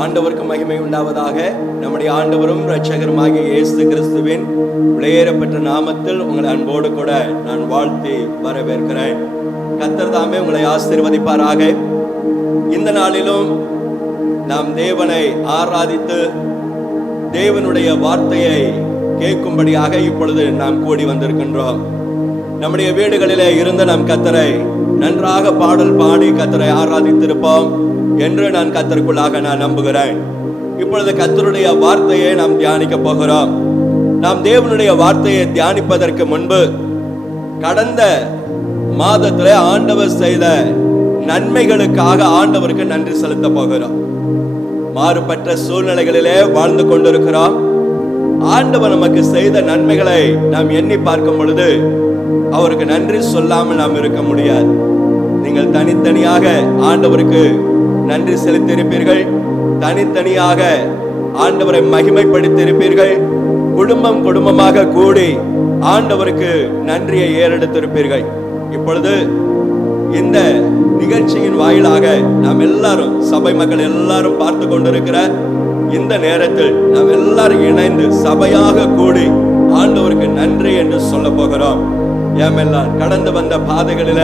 ஆண்டவருக்கு மகிமை உண்டாவதாக. நம்முடைய ஆண்டவரும் இரட்சகருமாகிய இயேசு கிறிஸ்துவின் விலையேறப்பட்ட நாமத்தில் உங்களை அன்போடு கூட நான் வாழ்த்தி வரவேற்கிறேன். கர்த்தர் தாமே உங்களை ஆசீர்வதிப்பாராக. இந்த நாளிலும் நாம் தேவனை ஆராதித்து தேவனுடைய வார்த்தையை கேட்கும்படியாக இப்பொழுது நாம் கூடி வந்திருக்கின்றோம். நம்முடைய வீடுகளிலே இருந்து நாம் கர்த்தரை நன்றாக பாடல் பாடி கர்த்தரை ஆராதித்திருப்போம் என்று நான் கர்த்தருக்குள்ளாக நான் நம்புகிறேன். இப்பொழுது கர்த்தருடைய வார்த்தையை நாம் தியானிக்க போகிறோம். நாம் தேவனுடைய வார்த்தையை தியானிப்பதற்கு முன்பு கடந்த மாதத்திலே ஆண்டவர் செய்த நன்மைகளுக்காக ஆண்டவருக்கு நன்றி செலுத்த போகிறோம். மாறுபட்ட சூழ்நிலைகளிலே வாழ்ந்து கொண்டிருக்கிறோம். ஆண்டவர் நமக்கு செய்த நன்மைகளை நாம் எண்ணி பார்க்கும் பொழுது அவருக்கு நன்றி சொல்லாமல் நாம் இருக்க முடியாது. நீங்கள் தனித்தனியாக ஆண்டவருக்கு நன்றி செலுத்தியிருப்பீர்கள். தனித்தனியாக ஆண்டவரை மகிமைப்படுத்தியிருப்பீர்கள். குடும்பமாக கூடி ஆண்டவருக்கு நன்றியை ஏறெடுத்திருப்பீர்கள். இப்பொழுது இந்த நிகழ்ச்சியின் வாயிலாக நாம் எல்லாரும், சபை மக்கள் எல்லாரும் பார்த்து கொண்டிருக்கிற இந்த நேரத்தில் நாம் எல்லாரும் இணைந்து சபையாக கூடி ஆண்டவருக்கு நன்றி என்று சொல்ல போகிறோம். ஏமெல்லாம் கடந்து வந்த பாதைகளில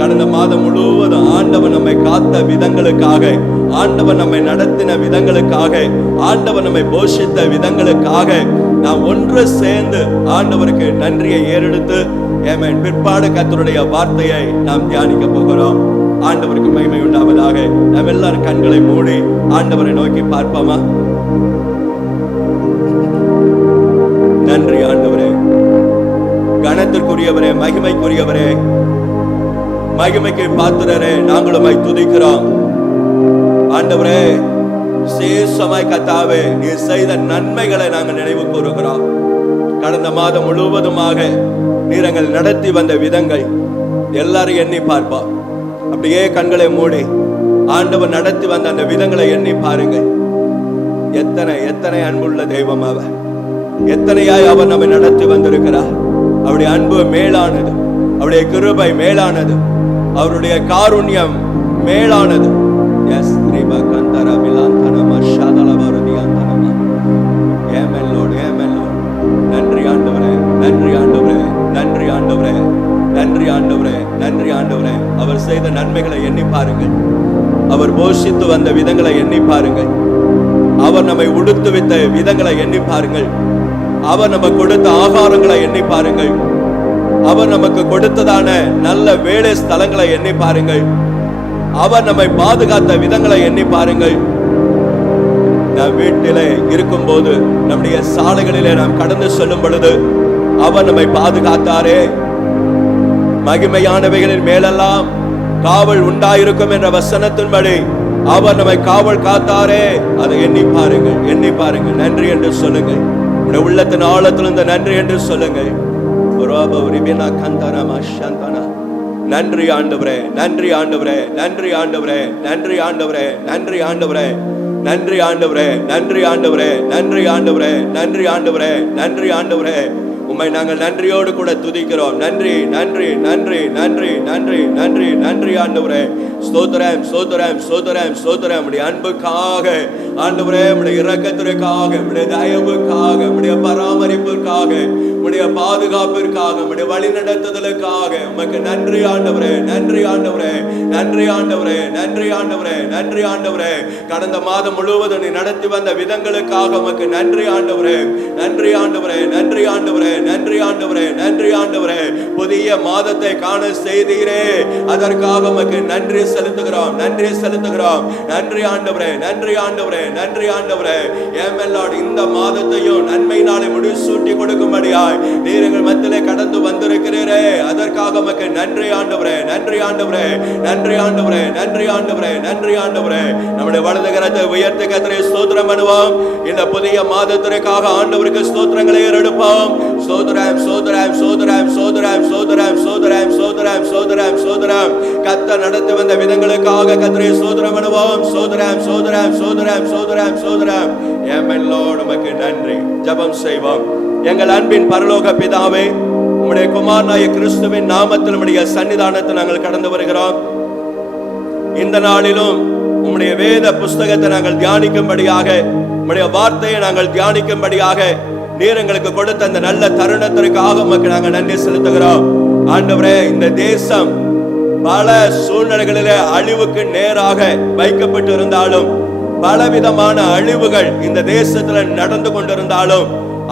கடந்த மாதம் முழுவதும் ஆண்டவர் நம்மை காத்த விதங்களுக்காக, ஆண்டவர் நம்மை நடத்தின விதங்களுக்காக, ஆண்டவர் நம்மை போஷித்த விதங்களுக்காக நாம் ஒன்று சேர்ந்து ஆண்டவருக்கு நன்றியை ஏறெடுத்து ஏமேன் பிற்பாடு கர்த்தருடைய வார்த்தையை நாம் தியானிக்க போகிறோம். ஆண்டவருக்கு மகிமை உண்டாவதாக. நாம் எல்லாரும் கண்களை மூடி ஆண்டவரை நோக்கி பார்ப்போமா? நன்றி ஆண்டவரே, கனத்திற்குரியவரே, மகிமைக்குரியவரே, மகிமைக்கு பாத்திரரே, நாங்களும் துதிக்கிறோம். ஆண்டவரே, சேஷமாய் கர்த்தாவே நீ செய்த நன்மைகளை நாங்கள் நினைவு கூறுகிறோம். கடந்த மாதம் முழுவதுமாக நீர் எங்கள் நடத்தி வந்த விதங்கள் எல்லாரும் எண்ணி பார்ப்போம். அப்படியே கண்களை மூடி ஆண்டவர் நடத்தி வந்த அந்த விதங்களை எண்ணி பாருங்கள். எத்தனை எத்தனை அன்புள்ள தெய்வம் அவர், எத்தனையாய் அவர் நம்மை நடத்தி வந்திருக்கிறார். அவருடைய அன்பு மேலானது, அவருடைய கிருபை மேலானது, அவருடைய காருண்யம் மேலானது. எஸ் கிருபா கந்தர விலாந்தனமா ஷாதலவருதியாந்தனமா. ஆமென் லார்ட், ஆமென் லார்ட். நன்றி ஆண்டவரே, நன்றி ஆண்டவரே, நன்றி ஆண்டவரே, நன்றி ஆண்டவரே, நன்றி ஆண்டவரே. அவர் செய்த நன்மைகளை எண்ணி பாருங்கள். அவர் போஷித்து வந்த விதங்களை எண்ணி பாருங்கள். அவர் நம்மை உடுத்து வைத்த விதங்களை எண்ணி பாருங்கள். அவர் நமக்கு கொடுத்த ஆகாரங்களை எண்ணி பாருங்கள். அவர் நமக்கு கொடுத்ததான நல்ல வேலை ஸ்தலங்களை எண்ணி பாருங்கள். அவர் நம்மை பாதுகாத்த விதங்களை எண்ணி பாருங்கள். நாம் வீட்டிலே இருக்கும் போது, நம்முடைய சாலைகளிலே நாம் கடந்து செல்லும் பொழுது அவர் நம்மை பாதுகாத்தாரே. மகிமையானவைகளின் மேலெல்லாம் காவல் உண்டாயிருக்கும் என்ற வசனத்தின்படி அவர் நம்மை காவல் காத்தாரே. அதை எண்ணி பாருங்கள், எண்ணி பாருங்கள். நன்றி என்று சொல்லுங்கள். உள்ளத்தின் ஆழத்திலிருந்து நன்றி என்று சொல்லுங்கள். நன்றி ஆண்டவரே, நன்றி ஆண்டவரே, நன்றி ஆண்டவரே, நன்றி ஆண்டவரே, நன்றி ஆண்டவரே, நன்றி ஆண்டவரே, நன்றி ஆண்டவரே, நன்றி ஆண்டவரே, நன்றி ஆண்டவரே, நன்றி ஆண்டவரே. உம்மை நாங்கள் நன்றியோடு கூட துதிக்கிறோம். நன்றி, நன்றி, நன்றி, நன்றி, நன்றி, நன்றி, நன்றி ஆண்டவரே. ஸ்தோத்திரம், ஸ்தோத்திரம், ஸ்தோத்திரம், ஸ்தோத்திரம். உம்முடைய அன்புக்காக ஆண்டவரே, உம்முடைய இரக்கத்திற்காக, உம்முடைய தயவுக்காக, உம்முடைய பராமரிப்பிற்காக, உம்முடைய பாதுகாப்பிற்காக, உம்முடைய வழி நடத்துதலுக்காக உமக்கு நன்றி ஆண்டவரே, நன்றி ஆண்டவரே, நன்றி ஆண்டவரே, நன்றி ஆண்டவரே, நன்றி ஆண்டவரே. கடந்த மாதம் முழுவதும் நீ நடத்தி வந்த விதங்களுக்காக உமக்கு நன்றி ஆண்டவரே, நன்றி ஆண்டவரே, நன்றி ஆண்டவரே, நன்றி ஆண்டவரே, நன்றி ஆண்டவரே. புதிய மாதத்தை காண செய்தீரே, அதற்காக உமக்கு நன்றி செலுத்துகிறோம், நன்றி செலுத்துகிறோம். நன்றி ஆண்டவரே, நன்றி ஆண்டவரே, நன்றி ஆண்டவரே. ஏமெல்லாட் இந்த மாதத்தையும் நன்மையினாலே முடிசூட்டி கொடுக்கும்படியாய் நீர் எங்கள் மத்தியிலே கடந்து வந்திருக்கிறீரே, அதற்காக உமக்கு நன்றி ஆண்டவரே, நன்றி ஆண்டவரே, நன்றி ஆண்டவரே, நன்றி ஆண்டவரே, நன்றி ஆண்டவரே. நம்முடைய வலது கரத்தை உயர்த்தி கர்த்தரை ஸ்தோத்திரம் பண்ணுவோம். இந்த புதிய மாதத்திற்காக ஆண்டவருக்கு ஸ்தோத்திரங்களை எடுப்போம். ஸ்தோத்திரம், ஸ்தோத்திரம், ஸ்தோத்திரம், ஸ்தோத்திரம், ஸ்தோத்திரம், ஸ்தோத்திரம், ஸ்தோத்திரம், ஸ்தோத்திரம், ஸ்தோத்திரம். கர்த்தர் நடத்தி வந்த விதங்களுக்காக கர்த்தரை ஸ்தோத்திரம் பண்ணுவோம். ஸ்தோத்திரம், ஸ்தோத்திரம், ஸ்தோத்திரம், ஸ்தோத்திரம், ஸ்தோத்திரம். ஆமென் லார்ட், உமக்கு நன்றி. ஜெபம் செய்வோம். எங்கள் அன்பின் பரலோக பிதாவே, உம்முடைய குமாரனாகிய கிறிஸ்துவின் நாமத்தில் உம்முடைய சன்னிதானத்தில் நாங்கள் கடந்து வருகிறோம். இந்த நாளிலும் உம்முடைய வேத புஸ்தகத்தை நாங்கள் தியானிக்கும்படியாக, உம்முடைய வார்த்தையை நாங்கள் தியானிக்கும்படியாக நீர் எங்களுக்கு கொடுத்த அந்த நல்ல தருணத்திற்காக உமக்கு நாங்கள் நன்றி செலுத்துகிறோம். ஆண்டவரே, இந்த தேசம் பல சூழ்நிலைகளிலே அழிவுக்கு நேராக வைக்கப்பட்டு இருந்தாலும், பலவிதமான அழிவுகள் இந்த தேசத்துல நடந்து கொண்டிருந்தாலும்,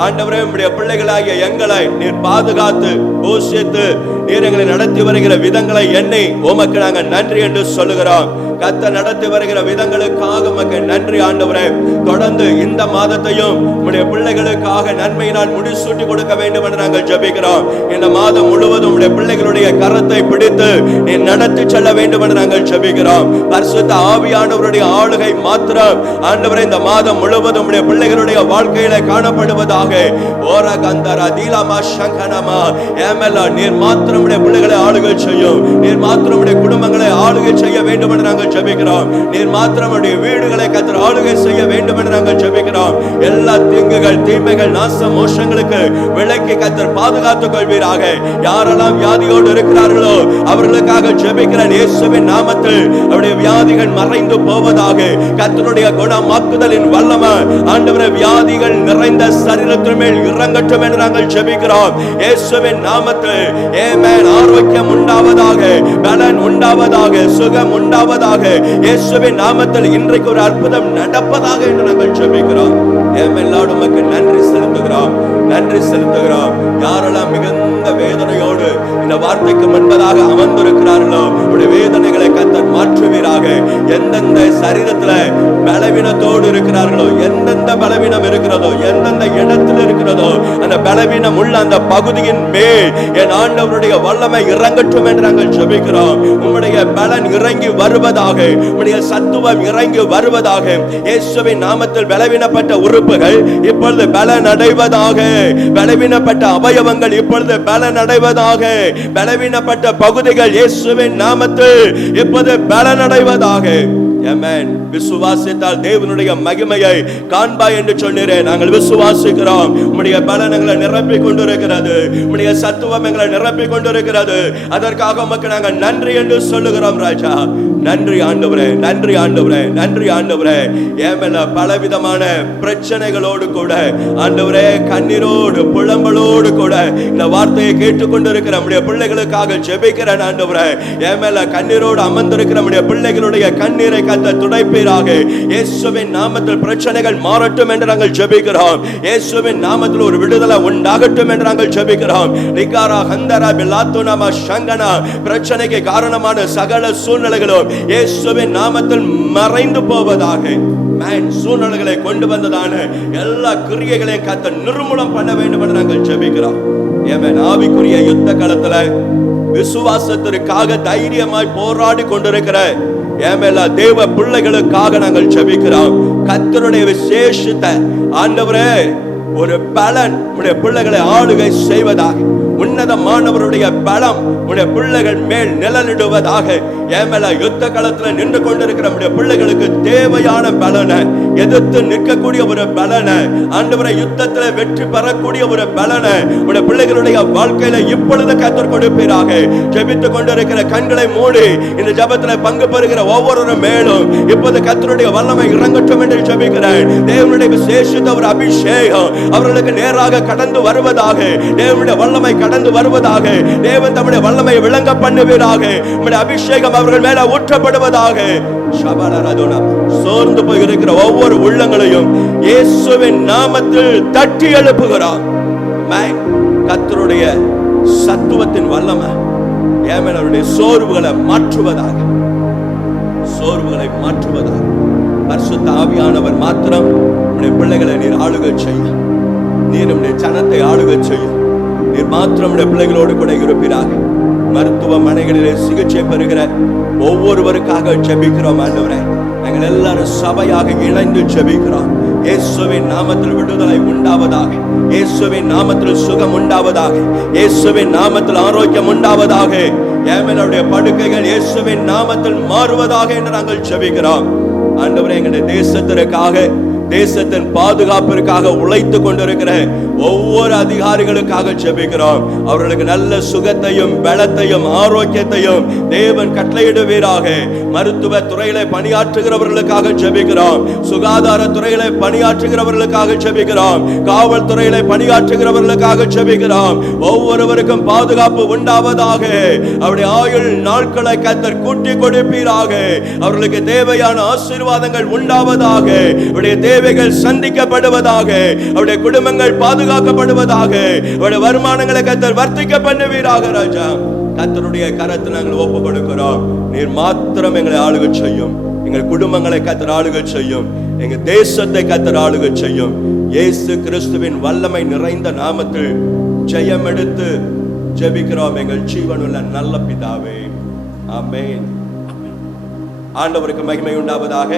ஆண்டவரே உம்முடைய பிள்ளைகளாகிய எங்களை நீர் பாதுகாத்து போஷித்து நீர் எங்களை நடத்தி வருகிற விதங்களை எண்ணி உமக்கு நாங்கள் நன்றி என்று சொல்லுகிறோம். கர்த்தர் நடத்தி வருகிற விதங்களுக்காக உமக்கு நன்றி ஆண்டவரே. தொடர்ந்து இந்த மாதத்தையும் உம்முடைய பிள்ளைகளுக்காக நன்மையினால் முடிசூட்டி கொடுக்க வேண்டும் என்று நாங்கள் ஜெபிக்கிறோம். இந்த மாதம் முழுவதும் உம்முடைய பிள்ளைகளுடைய கரத்தை பிடித்து நீ நடத்தி செல்ல வேண்டும் என்று நாங்கள் ஜெபிக்கிறோம். பரிசுத்த ஆவியானவருடைய ஆளுகை மாத்திரம் ஆண்டவரே இந்த மாதம் முழுவதும் உம்முடைய பிள்ளைகளுடைய வாழ்க்கையில காணப்படுவதாக. ஓரா கந்தரா தீலாமா சங்கனமா ஏமலா நீர் மாத்திரம் உம்முடைய பிள்ளைகளை ஆளுகை செய்யும். நீர் மாத்திரம் உம்முடைய குடும்பங்களை ஆளுகை செய்ய வேண்டும் என்று நாங்கள் ஜெபிக்கிறோம். நீர் மாத்திரம் உம்முடைய வீடுகளை கர்த்தர் ஆளுகை செய்ய வேண்டும் என்று நாங்கள் ஜெபிக்கிறோம். எல்லா தீங்குகள் தீமைகள் நாச மோசங்களுக்கு விலக்கி கர்த்தர் பாதுகாத்துக் கொள்வீராக. யாரெல்லாம் வியாதியோடு இருக்கிறார்களோ அவர்களுக்காக ஜெபிக்கிறேன். இயேசுவின் நாமத்தில் அவருடைய வியாதிகள் மறைந்து போவதாக. கர்த்தருடைய குணமாக்குதலின் வல்லமை ஆண்டவரே வியாதிகள் நிறைந்த சரீரத்தின் மேல் இறங்கட்டும் என்று நாங்கள் ஜெபிக்கிறோம். இயேசுவின் நாமத்தில் ஆமென். ஆரோக்கியம் உண்டாவதாக, பலன் உண்டாவதாக, சுகம் உண்டாவதாக. இயேசுவின் நாமத்தில் இன்றைக்கு ஒரு அற்புதம் நடப்பதாக என்று நாங்கள் ஜெபிக்கிறோம். ஆமென். உமக்கு நன்றி செலுத்துகிறோம், நன்றி செலுத்துகிறோம். யாரெல்லாம் மிகுந்த வேதனையோடு இந்த வார்த்தைக்கு முன்பதாக அமர்ந்திருக்கிறார்களோ உடைய வேதனைகளை கர்த்தர் மாற்றுவீராக. எந்தெந்த சரீரத்துல பலவீனத்தோடு இருக்கிறார்களோ, எந்தெந்த பலவீனம் இருக்கிறதோ, எந்தெந்த இடத்தில் இருக்கிறதோ அந்த பலவீனம் உள்ள அந்த பகுதியின் மேல் என் ஆண்டவருடைய வல்லமை இறங்கட்டும் என்று நாங்கள் ஜெபிக்கிறோம். உம்முடைய பலன் இறங்கி வருவதாக, உம்முடைய சத்துவம் இறங்கி வருவதாக. இயேசுவின் நாமத்தில் பலவீனப்பட்ட உறுப்புகள் இப்பொழுது பலன் அடைவதாக. பலவீனப்பட்ட அவயவங்கள் இப்பொழுது பலன் அடைவதாக. பலவீனப்பட்ட பகுதிகள் இயேசுவின் நாமத்தில் இப்பொழுது பலன் அடைவதாக. ஆமென். விசுவாசித்தால் தேவனுடைய மகிமையை காண்பாய் என்று சொன்னீரே, நாங்கள் விசுவாசிக்கிறோம். உம்முடைய பலன்களை நிரப்பிக் கொண்டிருக்கிறது, உம்முடைய சத்துவம் எங்களை நிரப்பிக் கொண்டிருக்கிறது. அதற்காக உமக்கு நாங்கள் நன்றி என்று சொல்லுகிறோம் ராஜா. நன்றி ஆண்டவரே, நன்றி ஆண்டவரே, நன்றி ஆண்டவரே. ஏமேல பலவிதமான பிரச்சனைகளோடு கூட ஆண்டவரே கண்ணீரோடு புலம்பலோடு கூட இந்த வார்த்தையை கேட்டுக்கொண்டிருக்கிற நம்முடைய பிள்ளைகளுக்காக ஜெபிக்கிறேன் ஆண்டவரே. ஏமேல கண்ணீரோடு அமர்ந்திருக்கிற நம்முடைய பிள்ளைகளுடைய கண்ணீரை கர்த்தர் துடைப்பீராக. இயேசுவின் நாமத்தில் பிரச்சனைகள் மாறட்டும் என்று நாங்கள் ஜெபிக்கிறோம். இயேசுவின் நாமத்தில் ஒரு விடுதலை உண்டாகட்டும் என்று நாங்கள் ஜெபிக்கிறோம். நிகாரா ஹந்தரா பிலாத்துனாமா சங்கனா பிரச்சனைக்கு காரணமான சகல சூழ்நிலைகளும் இயேசுவின் நாமத்தில் மறைந்து போவதாக. சூழ்நிலைகளை கொண்டு வந்ததான எல்லா கிரியைகளையும் கர்த்தர் நிர்மூலம் பண்ண வேண்டும் என்று நாங்கள் ஜெபிக்கிறோம். ஆமென். ஆவிக்குரிய யுத்த களத்துல விசுவாசத்திற்காக தைரியமாய் போராடி கொண்டிருக்கிற ஏமேலா தேவ பிள்ளைகளுக்காக நாங்கள் ஜெபிக்கிறோம். கர்த்தருடைய விசேஷத்தை ஆண்டவரே ஒரு பலன் உடைய பிள்ளைகளை ஆளுகை செய்வதாக. உன்னதமானவருடைய பலம் உடைய பிள்ளைகள் மேல் நிழலிடுவதாக. ஏமேலா யுத்த களத்தில் நின்று கொண்டிருக்கிற நம்முடைய பிள்ளைகளுக்கு தேவையான பலனை, எதிர்த்து நிற்கக்கூடிய ஒரு பலனை, ஆண்டவரை யுத்தத்தில் வெற்றி பெறக்கூடிய ஒரு பலனை உடைய பிள்ளைகளுடைய வாழ்க்கையில இப்பொழுது கர்த்தர் கொடுப்பீராக. ஜெபித்துக் கொண்டிருக்கிற கண்களை மூடி இந்த ஜெபத்தில் பங்கு பெறுகிற ஒவ்வொரு மேலும் இப்போது கர்த்தருடைய வல்லமை இறங்கட்டும் என்று ஜெபிக்கிறேன். தேவனுடைய விசேஷித்த ஒரு அபிஷேகம் அவர்களுக்கு நேராக கடந்து வருவதாக. தேவனுடைய வல்லமை கடந்து வருவதாக. தேவன் தம்முடைய வல்லமை விளங்க பண்ணுவீராக. உம்முடைய அபிஷேகம் அவர்கள் மேல ஊற்றப்படுவதாக. சோர்ந்து போய் இருக்கிற ஒவ்வொரு உள்ளங்களையும் இயேசுவின் நாமத்தில் தட்டி எழுப்புகிறார். கர்த்தருடைய சத்துவத்தின் வல்லமை அவருடைய சோர்வுகளை மாற்றுவதாக. சோர்வுகளை மாற்றுவதாக. பரிசுத்த ஆவியானவர் மாத்திரம் உம்முடைய பிள்ளைகளை நீர் ஆளுகை செய்ய, நீர் நம்முடைய ஜனத்தை ஆளுகை செய்ய, நீர் மாத்திரம் நம்முடைய பிள்ளைகளோடு கூட இருப்பீராக. மருத்துவமனைகளிலே சிகிச்சை பெறுகிற ஒவ்வொருவருக்காக ஜெபிக்கிறோம் ஆண்டவரே. நாங்கள் எல்லாரும் சபையாக இணைந்து ஜெபிக்கிறோம். இயேசுவின் நாமத்தில் விடுதலை உண்டாவதாக. இயேசுவின் நாமத்தில் சுகம் உண்டாவதாக. இயேசுவின் நாமத்தில் ஆரோக்கியம் உண்டாவதாக. ஏமேனுடைய படுக்கைகள் இயேசுவின் நாமத்தில் மாறுவதாக என்று நாங்கள் ஜெபிக்கிறோம். ஆண்டவரே, எங்களுடைய தேசத்திற்காக தேசத்தின் பாதுகாப்பிற்காக உழைத்து கொண்டிருக்கிற ஒவ்வொரு அதிகாரிகளுக்காக ஜெபிக்கிறோம். அவர்களுக்கு நல்ல சுகத்தையும் பலத்தையும் ஆரோக்கியத்தையும் தேவன் கட்டளையிடுவீராக. மருத்துவ துறையில பணியாற்றுகிறவர்களுக்காக ஜெபிக்கிறோம். சுகாதார துறையில பணியாற்றுகிறவர்களுக்காக ஜெபிக்கிறோம். காவல்துறையில பணியாற்றுகிறவர்களுக்காக ஜெபிக்கிறோம். ஒவ்வொருவருக்கும் பாதுகாப்பு உண்டாவதாக. அவருடைய ஆயுள் நாட்களை கர்த்தர் கூட்டி கொடுப்பீராக. அவர்களுக்கு தேவையான ஆசீர்வாதங்கள் உண்டாவதாக. அவருடைய தேவைகள் சந்திக்கப்படுவதாக. அவருடைய குடும்பங்கள் பாதுகாக்கப்படுவதாக. அவருடைய வருமானங்களை கர்த்தர் வர்த்திக்க பண்ணுவீராக. ராஜா, கர்த்தருடைய கரத்தை நாங்கள் ஒப்பு கொடுக்கிறோம். நீர் மாத்திரம் எங்களை ஆளுகை செய்யும். எங்கள் குடும்பங்களை கர்த்தர் ஆளுகை செய்யும். எங்க தேசத்தை கர்த்தர் ஆளுகை செய்யும். இயேசு கிறிஸ்துவின் வல்லமை நிறைந்த நாமத்தில் ஜெயம் எடுத்து ஜெபிக்கிறோம் எங்கள் ஜீவனுள்ள நல்ல பிதாவே. ஆமென். ஆண்டவருக்கு மகிமை உண்டாவதாக.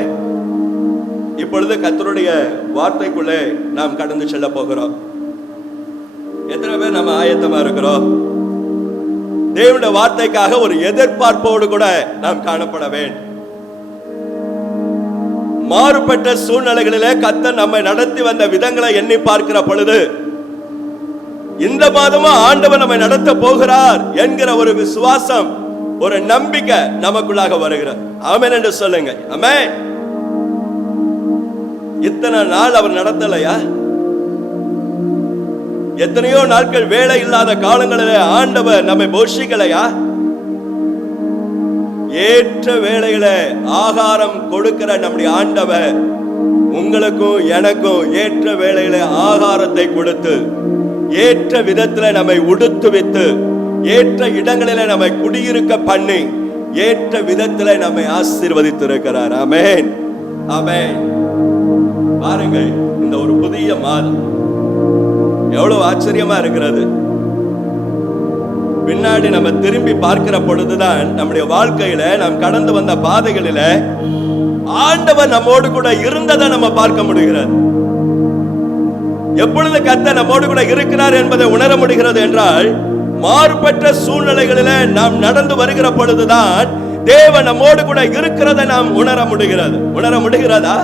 இப்பொழுது கர்த்தருடைய வார்த்தைக்குள்ளே நாம் கடந்து செல்ல போகிறோம். எத்தனை பேர் நம்ம ஆயத்தமா இருக்கிறோம்? தேவனுடைய வார்த்தைக்காக ஒரு எதிர்பார்ப்போடு கூட நாம் காணப்பட வேண்டும். மாறுபட்ட சூழ்நிலைகளிலே கர்த்தர் நம்மை நடத்தி வந்த விதங்களை எண்ணி பார்க்கிற பொழுது இந்த மாதமும் ஆண்டவர் நம்மை நடத்த போகிறார் என்கிற ஒரு விசுவாசம், ஒரு நம்பிக்கை நமக்குள்ளாக வருகிறது. ஆமென் என்று சொல்லுங்க. ஆமென். இத்தனை நாள் அவர் நடத்தலையா? எத்தனையோ நாட்கள் வேலை இல்லாத காலங்களிலே ஆண்டவர் நம்மை போஷிக்கலையா? ஏற்ற வேளையில ஆகாரம் கொடுக்கிற நம்முடைய ஆண்டவர் உங்களுக்கும் எனக்கும் ஏற்ற வேளையில ஆகாரத்தை கொடுத்து, ஏற்ற விதத்துல நம்மை உடுத்துவித்து, ஏற்ற இடங்களில நம்மை குடியிருக்க பண்ணி, ஏற்ற விதத்துல நம்மை ஆசீர்வதித்திருக்கிறார். ஆமென். ஆமென். பாருங்கள், இந்த ஒரு புதிய மாதம் எவ்வளவு ஆச்சரியமா இருக்கிறது. பின்னாடி நம்ம திரும்பி பார்க்கிற பொழுதுதான் நம்முடைய வாழ்க்கையில நாம் கடந்து வந்த பாதைகளில ஆண்டவர் நம்மோடு கூட இருந்ததை நம்ம பார்க்க முடிகிறது. எப்பொழுது கர்த்தர் நம்மோடு கூட இருக்கிறார் என்பதை உணர முடிகிறது என்றால், மாறுபட்ட சூழ்நிலைகளில நாம் நடந்து வருகிற பொழுதுதான் தேவன் நம்மோடு கூட இருக்கிறதை நாம் உணர முடிகிறது. உணர முடிகிறதா?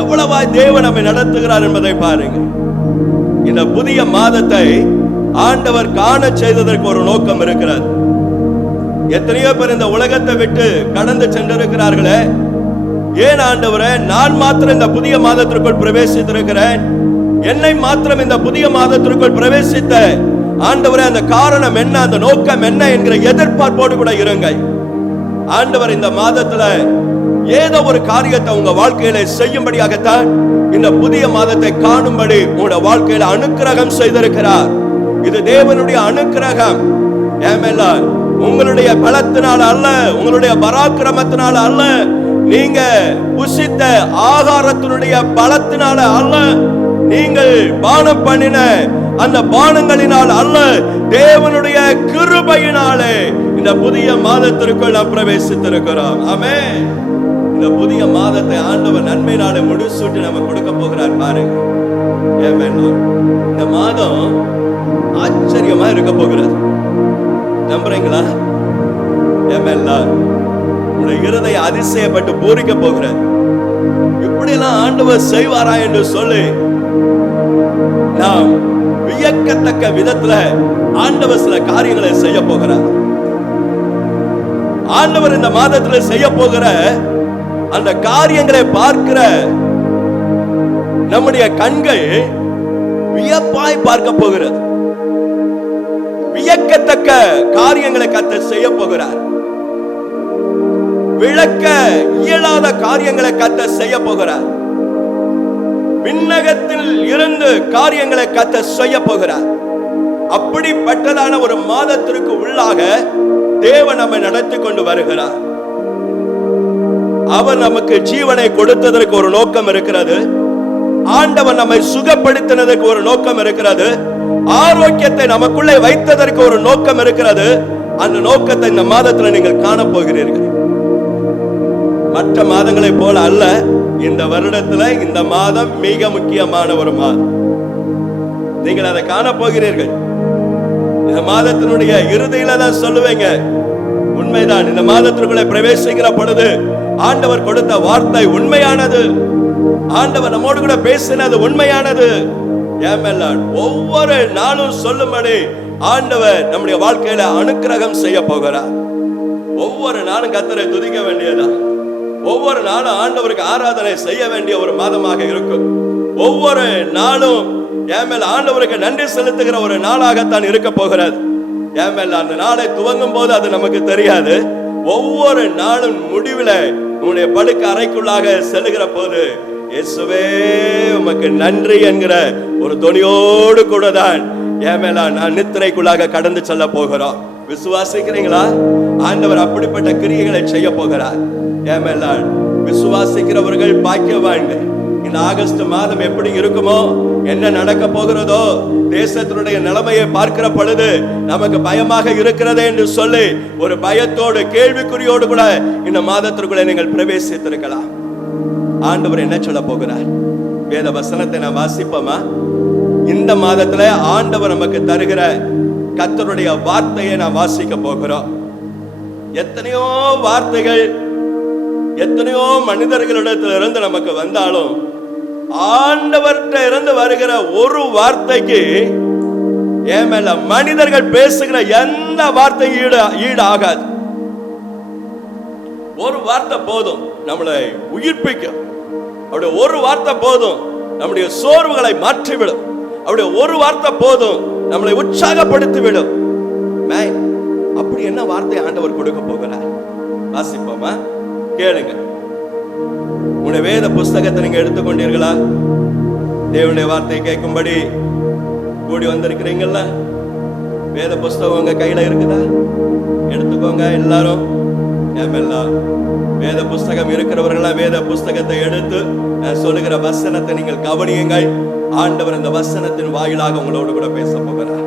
எவ்வளவாய் தேவன் நம்மை நடத்துகிறார் என்பதை பாருங்க. இந்த புதிய மாதத்தை ஆண்டவர் காண செய்ததற்கு ஒரு நோக்கம் இருக்கிறது. எத்தனையோ பேர் இந்த உலகத்தை விட்டு கடந்து சென்றிருக்கிறார்களே, ஏன் ஆண்டவரே நான் மாத்திரம் இந்த புதிய மாதத்திற்குள் பிரவேசித்திருக்கிறேன், என்னை மாத்திரம் இந்த புதிய மாதத்திற்குள் பிரவேசித்த ஆண்டவரே அந்த காரணம் என்ன, அந்த நோக்கம் என்ன என்கிற எதிர்பார்ப்போடு கூட இருங்கள். ஆண்டவர் இந்த மாதத்துல ஏதோ ஒரு காரியத்தை உங்க வாழ்க்கையில செய்யும்படியாகத்தான் இந்த புதிய மாதத்தை காணும்படி உங்க வாழ்க்கையில அனுக்கிரகம் செய்திருக்கிறார். இது தேவனுடைய அனுக்கிரகம். உங்களுடைய பலத்தினால அல்ல, உங்களுடைய பராக்கிரமத்தினால அல்ல, நீங்க புசித்த ஆகாரத்தினுடைய பலத்தினால அல்ல, நீங்கள் பானம் பண்ணின அந்த பானங்களினால் அல்ல, தேவனுடைய கிருபையினாலே இந்த புதிய மாதத்திற்குள் நாம் பிரவேசித்திருக்கிறோம். ஆமென். இந்த புதிய மாதத்தை ஆண்டவர் நன்மையினாலே முடிசூட்டி நம்ம கொடுக்க போகிறார். பாருங்க, இந்த மாதம் ஆச்சரியமா இருக்க போகிறது. நம்புறீங்களா? உங்களுடைய இருதய அதிசயப்பட்டு பூரிக்க போகிறது. இப்படி எல்லாம் ஆண்டவர் செய்வாரா என்று சொல்லி நாம் வியக்கத்தக்க விதத்துல ஆண்டவர் சில காரியங்களை செய்ய போகிறார். ஆண்டவர் இந்த மாதத்துல செய்ய போகிற அந்த காரியங்களை பார்க்கிற நம்முடைய கண்கள் வியப்பாய் பார்க்க போகிறது. வியக்கத்தக்க காரியங்களை கர்த்தர் செய்ய போகிறார். விளக்க இயலாத காரியங்களை கர்த்தர் செய்ய போகிறார். விண்ணகத்தில் இருந்து காரியங்களை கர்த்தர் செய்ய போகிறார். அப்படிப்பட்டதான ஒரு மாதத்திற்கு உள்ளாக தேவன் நம்மை நடத்தி கொண்டு வருகிறார். அவர் நமக்கு ஜீவனை கொடுத்ததற்கு ஒரு நோக்கம் இருக்கிறது. ஆண்டவர் நம்மை சுகப்படுத்தினதற்கு ஒரு நோக்கம் இருக்கிறது. ஆரோக்கியத்தை நமக்குள்ளே வைத்ததற்கு ஒரு நோக்கம் இருக்கிறது. அந்த நோக்கத்தை இந்த மாதத்தில் நீங்கள் காண போகிறீர்கள். மற்ற மாதங்களை போல அல்ல, இந்த வருடத்துல இந்த மாதம் மிக முக்கியமான ஒரு மாதம். நீங்கள் அதை காண போகிறீர்கள். இந்த மாதத்தினுடைய இறுதியில தான் சொல்லுவீங்க, உண்மைதான், இந்த மாதத்திற்குள்ளே பிரவேசிக்கிற பொழுது ஆண்டவர் கொடுத்த வார்த்தை உண்மையானது. ஆண்டவர் நம்மோடு கூட பேசினது உண்மையானது. ஒவ்வொரு நாளும் சொல்லும்படி ஆண்டவர் நம்முடைய வாழ்க்கையில அனுக்கிரகம் செய்ய போகிறார். ஒவ்வொரு நாளும் கர்த்தரை துதிக்க வேண்டியதா, ஒவ்வொரு நாளும் ஆண்டவருக்கு ஆராதனை செய்ய வேண்டிய ஒரு மாதமாக இருக்கும். ஒவ்வொரு நாளும் ஆண்டவருக்கு நன்றி செலுத்துகிற ஒரு நாளாகத்தான் இருக்க போகிறது. அந்த நாளை துவங்கும் போது அது நமக்கு தெரியாது. ஒவ்வொரு நாளும் முடிவில் உன்னுடைய படுக்க அறைக்குள்ளாக செல்லுகிற போது இயேசுவே உமக்கு நன்றி என்கிற ஒரு துணியோடு கூட தான் நான் நித்திரைக்குள்ளாக கடந்து செல்ல போகிறோம். விசுவாசிக்கிறீங்களா? ஆண்டவர் அப்படிப்பட்ட கிரியைகளை செய்ய போகிறார். விசுவாசிக்கிறவர்கள் பாக்கியவான்கள். இந்த ஆகஸ்ட் மாதம் எப்படி இருக்குமோ, என்ன நடக்க போகிறதோ, தேசத்தினுடைய நிலைமையை பார்க்கிற பொழுது நமக்கு பயமாக இருக்கிறது என்று சொல்லி ஒரு பயத்தோடு கேள்விக்குறியோடு கூட இந்த மாதத்திற்குள்ளே நீங்கள் பிரவேசித்திருக்கலாம். ஆண்டவர் என்ன சொல்ல போகிறார்? வேத வசனத்தை நான் வாசிப்போமா? இந்த மாதத்துல ஆண்டவர் நமக்கு தருகிற கர்த்தருடைய வார்த்தையை நான் வாசிக்க போகிறோம். எத்தனையோ வார்த்தைகள் எத்தனையோ மனிதர்களிடத்திலிருந்து நமக்கு வந்தாலும் ஆண்டவர்கிட்ட இருந்து வருகிற ஒரு வார்த்தைக்கு மனிதர்கள் பேசுகிற எந்த வார்த்தை ஈடு ஆகாது. ஒரு வார்த்தை போதும் நம்மளை உயிர்ப்பிக்கும். அவருடைய ஒரு வார்த்தை போதும் நம்முடைய சோர்வுகளை மாற்றிவிடும். அவருடைய ஒரு வார்த்தை போதும் நம்மளை உற்சாகப்படுத்திவிடும். அப்படி என்ன வார்த்தை ஆண்டவர் கொடுக்க போகிறார்? வாசிப்போமா? கேளுங்க. உங்களுடைய வேத புஸ்தகத்தை நீங்க எடுத்துக்கொண்டீர்களா? தேவனுடைய வார்த்தையை கேட்கும்படி கூடி வந்திருக்கிறீங்களா? வேத புஸ்தகம் உங்க கையில இருக்குதா? எடுத்துக்கோங்க எல்லாரும். வேத புஸ்தகம் இருக்கிறவர்களா வேத புஸ்தகத்தை எடுத்து சொல்லுகிற வசனத்தை நீங்கள் கவனியுங்கள். ஆண்டவர் இந்த வசனத்தின் வாயிலாக உங்களோடு கூட பேச போகிறார்.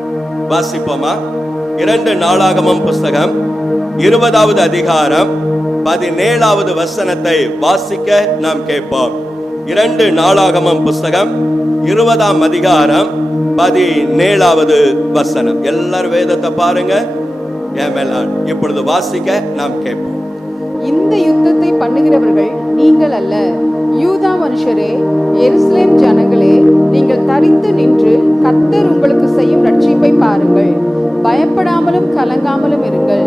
வாசிப்போமா? 2 நாளாகமம் புஸ்தகம் 20வது அதிகாரம் 17வது வசனத்தை வாசிக்க நாம் கேட்போம். 2 நாளாகமம் புஸ்தகம் 20ஆம் அதிகாரம் 17வது வசனம். எல்லாரும் வேதத்தை பாருங்க. இப்பொழுது வாசிக்க நாம் கேட்போம். இந்த யுத்தத்தை பண்ணுகிறவர்கள் நீங்கள் அல்ல, யூதா மனுஷரே, எருசலேம் ஜனங்களே, நீங்கள் தரித்து நின்று கர்த்தர் உங்களுக்கு செய்யும் ரட்சிப்பை பாருங்கள். பயப்படாமலும் கலங்காமலும் இருங்கள்.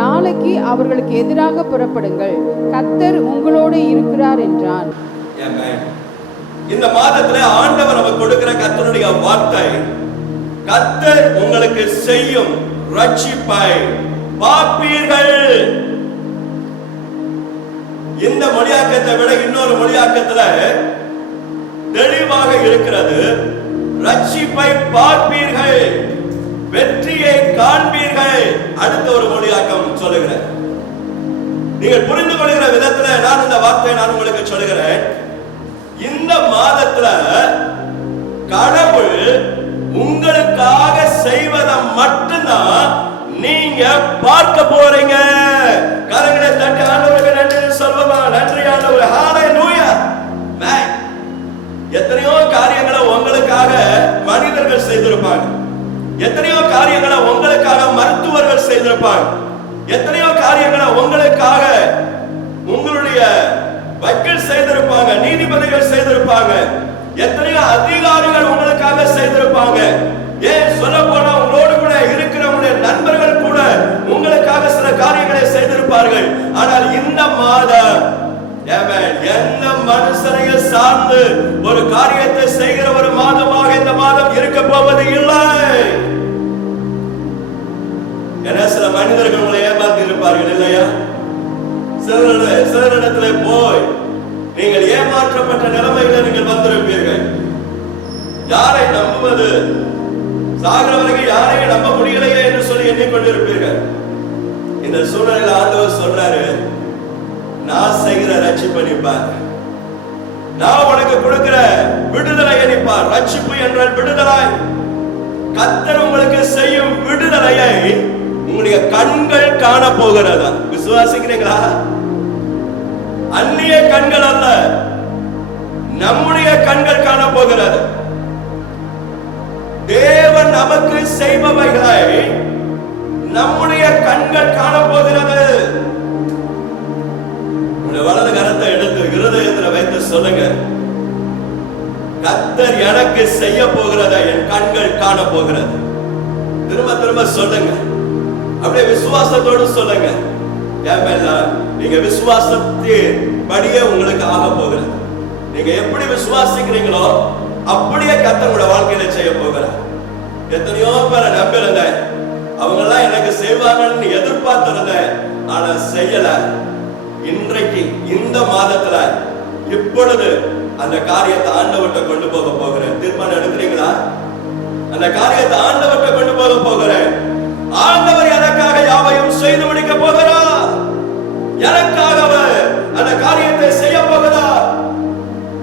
நாளைக்கு அவர்களுக்கு எதிராக புறப்படுங்கள். கர்த்தர் உங்களோடு இருக்கிறார் என்றான். இந்த மாதத்துல ஆண்டவர் நமக்கு கொடுக்கிற கர்த்தருடைய வார்த்தை, கர்த்தர் உங்களுக்கு செய்யும் ரட்சிப்பை பார்ப்பீர்கள். இந்த மொழியாக்கத்தை விட இன்னொரு மொழியாக்கத்துல தெளிவாக இருக்கிறது. ரட்சிப்பை பார்ப்பீர்கள், வெற்றியை காண்பீர்கள். அடுத்த ஒரு மொழியாக்கம் சொல்லுகிறேன். நீங்கள் புரிந்து கொள்கிற விதத்துல நான் இந்த வார்த்தையை நான் உங்களுக்கு சொல்லுகிறேன். இந்த மாதத்துல கடவுள் உங்களுக்காக செய்வதை மட்டும்தான் நீங்க பார்க்க போறீங்க. கரங்களை தட்டி ஆண்டவருக்கு நன்றி சொல்லுமா? நன்றி ஆண்டவரே, ஹalleluya. எத்தனையோ காரியங்களை உங்களுக்காக மனிதர்கள் செய்திருப்பாங்க. எத்தனையோ காரியங்களை உங்களுக்காக மருத்துவர்கள் செய்திருப்பாங்க. எத்தனையோ காரியங்களை உங்களுக்காக உங்களுடைய வக்கீல் செய்திருப்பாங்க, நீதிபதிகள் செய்திருப்பாங்க, எத்தனையோ அதிகாரிகள் உங்களுக்காக செய்திருப்பாங்க. ஏன் சொல்ல போனா உங்களோடு கூட இருக்கிற உங்களுடைய நண்பர்கள் கூட உங்களுக்காக சில காரியங்களை செய்திருப்பார்கள். ஆனால் இந்த மாதம் எந்த மனுஷனையும் சார்ந்து ஒரு காரியத்தை செய்கிற ஒரு மாதமாக இந்த மாதம் இருக்க போவது இல்லை. ஏன்னா சில மனிதர்கள் உங்களை ஏமாத்தி இருப்பார்கள் இல்லையா? சிலரிடத்துல போய் நீங்கள் ஏமாற்றப்பட்ட நிலைமையில நீங்கள் வந்திருப்பீர்கள். யாரை நம்புவது, சாகிற வரைக்கும் யாரையும் நம்ப முடியலையே என்று சொல்லி எண்ணிக்கொண்டிருப்பீர்கள். இந்த சூழ்நிலையில் ஆண்டவர் சொல்றாரு, நான் செய்கிற ரட்சிப்பை நிப்பார், நான் உனக்கு கொடுக்கிற விடுதலையை நிப்பார். ரட்சிப்பு என்றால் விடுதலை. கர்த்தர் உங்களுக்கு செய்யும் விடுதலையை உங்களுடைய கண்கள் காண போகிறதா? விசுவாசிக்கிறீங்களா? அந்நிய கண்கள் அல்ல, நம்முடைய கண்கள் காண போகிறது. தேவன் நமக்கு செய்பவைகளை நம்முடைய கண்கள் காண போகிறது. வலது கரத்தை எடுத்து இருதயத்தில் வைத்து சொல்லுங்க, கர்த்தர் எனக்கு செய்ய போகிறதை என் கண்கள் காண போகிறது. திரும்ப திரும்ப சொல்லுங்க, அப்படியே விசுவாசத்தோடு சொல்லுங்க. நீங்க விசுவாசத்தின் படியே உங்களுக்கு ஆக போகிறது. நீங்க எப்படி விசுவாசிக்கிறீங்களோ அப்படியே கர்த்தர் உங்களுடைய வாழ்க்கையில செய்ய போகிறார். எத்தனையோ பேரை நம்பியிருந்தேன், அவங்க எல்லாம் எனக்கு செய்வாங்கன்னு எதிர்பார்த்திருந்தேன், ஆனா செய்யல. இன்றைக்கு இந்த மாதத்துல இப்பொழுது அந்த காரியத்தை ஆண்டவர்கிட்ட கொண்டு போக போகிறேன். தீர்மானம் எடுக்கிறீங்களா? அந்த காரியத்தை ஆண்டவர்கிட்ட கொண்டு போக போகிறேன். ஆண்டவர் எனக்காக யாவையும் செய்து முடிக்க போகிறார். எனக்காக அவர் அந்த காரியத்தை செய்ய போகிறார்.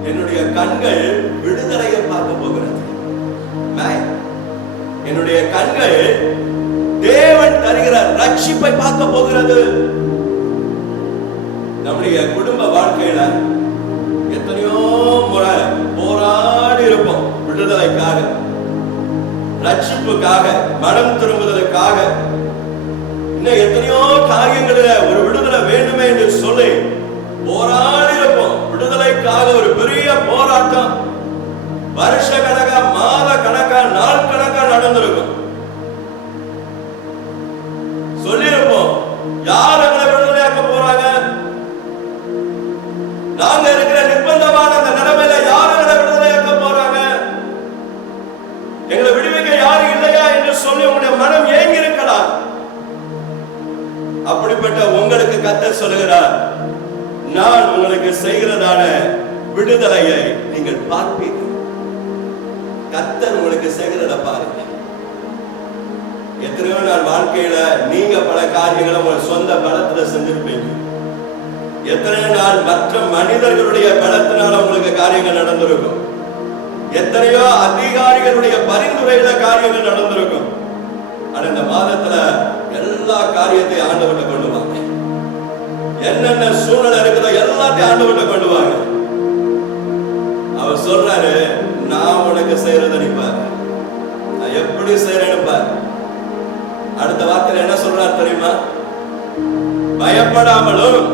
என்னுடைய கண்கள் விடுதலையை பார்க்க போகிறது. என்னுடைய கண்கள் தேவன் தருகிற ரட்சிப்பை பார்க்க போகிறது. நம்முடைய குடும்ப வாழ்க்கையில எத்தனையோ முறை போராடி இருப்போம். விடுதலைக்காக, ரட்சிப்புக்காக, மனம் திரும்புதலுக்காக, இன்னும் எத்தனையோ காரியங்களில ஒரு விடுதலை வேண்டுமே என்று சொல்லி போராடி இருப்போம். விடுதலைக்காக ஒரு பெரிய போராட்டம் வருஷ கணக்கா, மாத கணக்கா, நாள் கணக்கா நடந்திருக்கும். சொல்லிருப்போம், யார் எங்களை விடுதலையாக்க போறாங்க? நாங்க இருக்கிற நிர்பந்தமான அந்த நிலைமையில யார் எங்களை விடுதலையாக்க போறாங்க? எங்களை விடுவிக்க யாரும் இல்லையா என்று சொல்லி உங்களுடைய மனம் ஏங்கி இருக்கலாம். அப்படிப்பட்ட உங்களுக்கு கர்த்தர் சொல்லுகிறார், நான் உங்களுக்கு செய்கிறதான விடுதலையை நீங்கள் பார்ப்பீர்கள். கர்த்தர் உங்களுக்கு செய்கிறத பாருங்க. எத்தனையோ நாள் வாழ்க்கையில நீங்க பல காரியங்களை உங்கள் சொந்த பலத்துல செஞ்சிருப்பீங்க. எத்தனை நாள் மற்ற மனிதர்களுடைய பலத்தினால உங்களுக்கு காரியங்கள் நடந்திருக்கும். எத்தனையோ அதிகாரிகளுடைய பரிந்துரையில காரியங்கள் நடந்திருக்கும். ஆனா இந்த மாதத்துல எல்லா காரியத்தையும் ஆண்டவர்கிட்ட கொண்டு வாங்க. என்னென்ன சூழ்நிலை இருக்குதோ எல்லாத்தையும் ஆண்டவர்கிட்ட கொண்டு வாங்க. அவர் சொல்றாரு, நான் உனக்கு செய்யறத நீ பாரு, நான் எப்படி செய்யறேன்னு பாரு. அடுத்த வார்த்தையில என்ன சொல்றாரு தெரியுமா? பயப்படாமலும்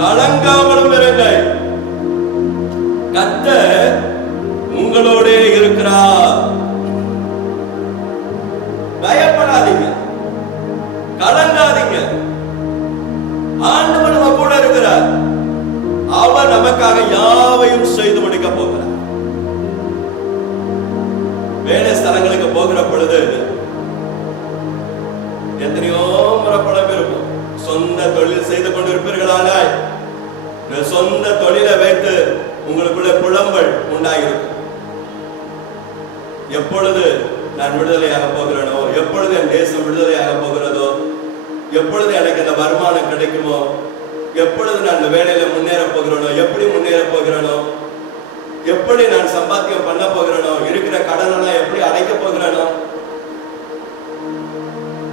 கலங்காமலும் இருங்கள், கர்த்தர் உங்களோட இருக்கிறார். பயப்படாதீங்க, கலங்காதீங்க. ஆண்டவர் நம்ம கூட இருக்கிறார். அவர் நமக்காக யாவையும் செய்து முடிக்க போகிறார். வேலை ஸ்தலங்களுக்கு போகிற பொழுது எத்தனையோ முறைப்படம் இருக்கும். சொந்த தொழில் செய்து கொண்டிருப்பீர்களான சொந்த தொழிலை வைத்து உங்களுக்குள்ள புலம்பல் உண்டாயிருக்கும். எப்பொழுது நான் விடுதலையாக போகிறேனோ, எப்பொழுது என் தேசம் விடுதலையாக போகிறதோ, எப்பொழுது எனக்கு இந்த வருமானம் கிடைக்குமோ, எப்பொழுது நான் இந்த வேலையில முன்னேற போகிறேனோ, எப்படி முன்னேற போகிறேனோ, எப்படி நான் சம்பாத்தியம் பண்ண போகிறேனோ, இருக்கிற கடனெல்லாம் எப்படி அடைக்க போகிறேனோ,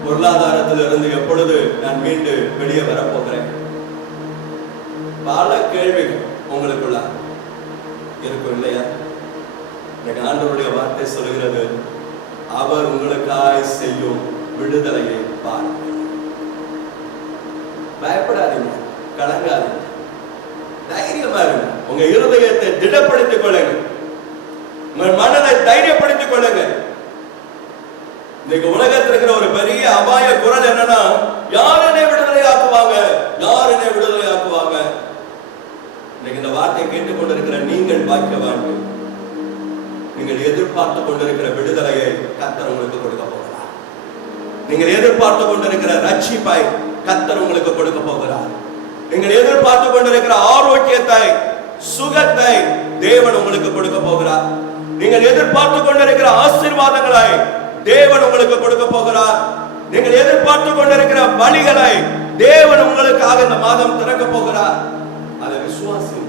பொருளாதாரத்திலிருந்து எப்பொழுது நான் மீண்டு வெளியே வரப்போகிறேன். பல கேள்விகள் உங்களுக்குள்ள இருக்கும் இல்லையா? எனக்கு ஆண்டவருடைய வார்த்தை சொல்கிறது, அவர் உங்களுக்காய் செய்யும் விடுதலையை பாருங்கள். பயப்படாதீங்க, கலங்காதீங்க, தைரியமா இருங்க. உங்க இருதயத்தை திடப்படுத்திக் கொள்ளுங்க, உங்கள் மனதை தைரியப்படுத்திக் கொள்ளுங்க. இன்னைக்கு உலகத்தில் இருக்கிற ஒரு பெரிய அபாய குரல் என்னன்னா, யார் என்னை விடுதலை ஆக்குவாங்க, யார் என்னை விடுதலை ஆக்குவாங்க. இன்னைக்கு இந்த வார்த்தையை கேட்டுக்கொண்டிருக்கிற நீங்கள் பாக்கியவான்கள். நீங்கள் எதிர்பார்த்து கொண்டிருக்கிற விடுதலையை கர்த்தர் உங்களுக்கு கொடுக்க போகிறார். நீங்கள் எதிர்பார்த்து கொண்டிருக்கிற ரட்சிப்பை கர்த்தர் உங்களுக்கு கொடுக்க போகிறார். நீங்கள் எதிர்பார்த்து கொண்டிருக்கிற ஆரோக்கியத்தை, சுகத்தை தேவன் உங்களுக்கு கொடுக்க போகிறார். நீங்கள் எதிர்பார்த்து கொண்டிருக்கிற ஆசீர்வாதங்களை தேவன் உங்களுக்கு கொடுக்க போகிறார். நீங்கள் எதிர்பார்த்து கொண்டிருக்கிற வழிகளை தேவன் உங்களுக்காக இந்த மாதம் திறக்க போகிறார். அதை விசுவாசி.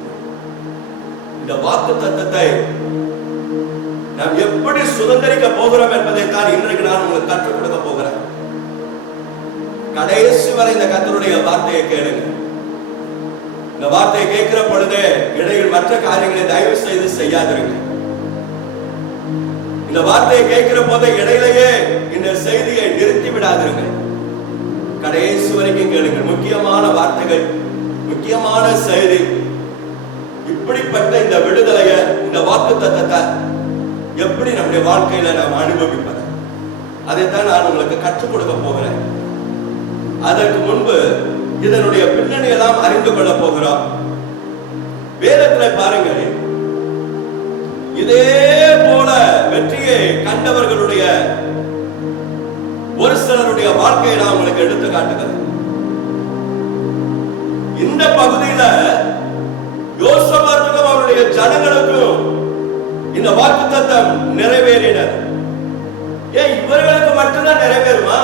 இந்த வாக்கு தத்தத்தை நாம் எப்படி சுதந்திரிக்க போகிறோம் என்பதை தான் இன்றைக்கு நான் உங்களுக்கு கற்றுக் கொடுக்க போகிறேன். கடைசி வரை இந்த கர்த்தருடைய வார்த்தையை கேளுங்க. இந்த வார்த்தையை கேட்கிற பொழுதே இடையில் மற்ற காரியங்களை தயவு செய்து செய்யாதிருங்க. இந்த வார்த்தையை கேட்கிற போது இடையிலேயே இந்த செய்தியை நிறுத்தி விடாதிருங்க. கடைசி வரைக்கும் கேளுங்க. முக்கியமான வார்த்தைகள், முக்கியமான செய்தி. இப்படிப்பட்ட இந்த விடுதலையை இந்த வாக்குத்தத்தத்தை எப்படி நம்முடைய வாழ்க்கையில நாம் அனுபவிப்பது, அதைத்தான் நான் உங்களுக்கு கற்றுக் கொடுக்க போகிறேன். அதற்கு முன்பு இதனுடைய பின்னணியெல்லாம் அறிந்து கொள்ள போகிறோம். வேதத்துல பாருங்கள், இதே போல வெற்றியை கண்டவர்களுடைய ஒரு சிலருடைய வாழ்க்கையை நான் உங்களுக்கு எடுத்து காட்டுகிறேன். இந்த பகுதியில யோசபாத்துக்கும் அவருடைய ஜனங்களுக்கும் இந்த வாக்குத்தத்தம் நிறைவேறினது. ஏன் இவர்களுக்கு மட்டும்தான் நிறைவேறுமா?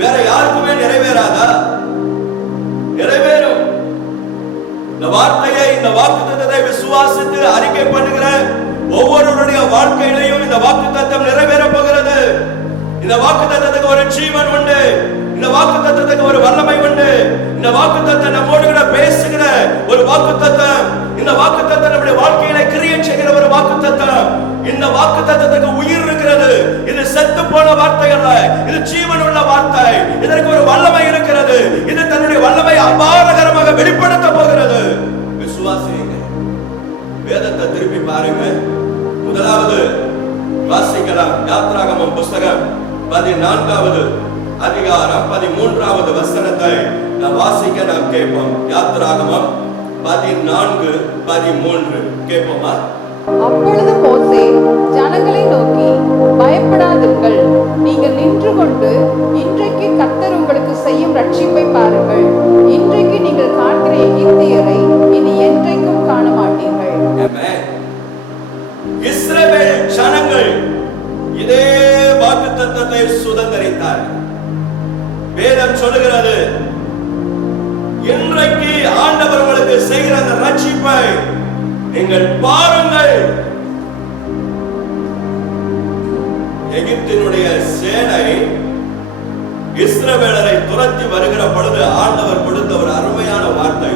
வேற யாருக்குமே நிறைவேறாதா? நிறைவேறும். இந்த வார்த்தையை, இந்த வாக்குத்தத்தத்தை விசுவாசித்து அறிக்கை பண்ணுகிற ஒவ்வொருவருடைய வாழ்க்கையிலையும் இந்த வாக்குத்தத்தம் நிறைவேற போகிறது. இந்த வாக்குத்தத்தத்துக்கு ஒரு ஜீவன் உண்டு. இந்த வாக்குத்தத்தத்துக்கு ஒரு வல்லமை உண்டு. இந்த வாக்குத்தத்தம் நம்மோடு கூட பேசுகிற ஒரு வாக்குத்தத்தம். இந்த வாக்குத்தத்தம் நம்முடைய வாழ்க்கையில கிரியேட் செய்கிற ஒரு வாக்குத்தத்தம். இந்த வாக்குத்தத்தத்துக்கு உயிர் இருக்கிறது. இது செத்து போன வார்த்தை அல்ல, இது ஜீவன் உள்ள வார்த்தை. இதற்கு ஒரு வல்லமை இருக்கிறது. இது தன்னுடைய வல்லமை அபாரகரமாக வெளிப்படுத்த போகிறது. விசுவாசிங்க. வேதத்தை திருப்பி பாருங்க. முதலாவது வாசிக்கலாம். யாத்ராகமம் புஸ்தகம் 14வது அதிகாரம் 13வது வசனத்தை நாம் வாசிக்க நாம் கேட்போம். யாத்ராகமம் 14:13 கேட்போமா? அப்பொழுது மோசே ஜனங்களை நோக்கி, பயப்படாதீர்கள், நீங்கள் நின்று கொண்டு இன்றைக்கு கர்த்தர் உங்களுக்கு செய்யும் ரட்சிப்பை பாருங்கள். இன்றைக்கு நீங்கள் காண்கிற எகிப்தியரை இனி என்றைக்கும் காண மாட்டீர்கள். இஸ்ரவேல் ஜனங்கள் இதே வாக்குத்தத்தத்தை சுதந்தரித்தார்கள். வேதம் சொல்லுகிறது, இன்றைக்கு ஆண்டவர் உங்களுக்கு செய்கிற அந்த ரட்சிப்பை நீங்கள் பாருங்கள். எகிப்தினுடைய சேனை இஸ்ரவேலரை துரத்தி வருகிற பொழுது ஆண்டவர் கொடுத்த ஒரு அருமையான வார்த்தை,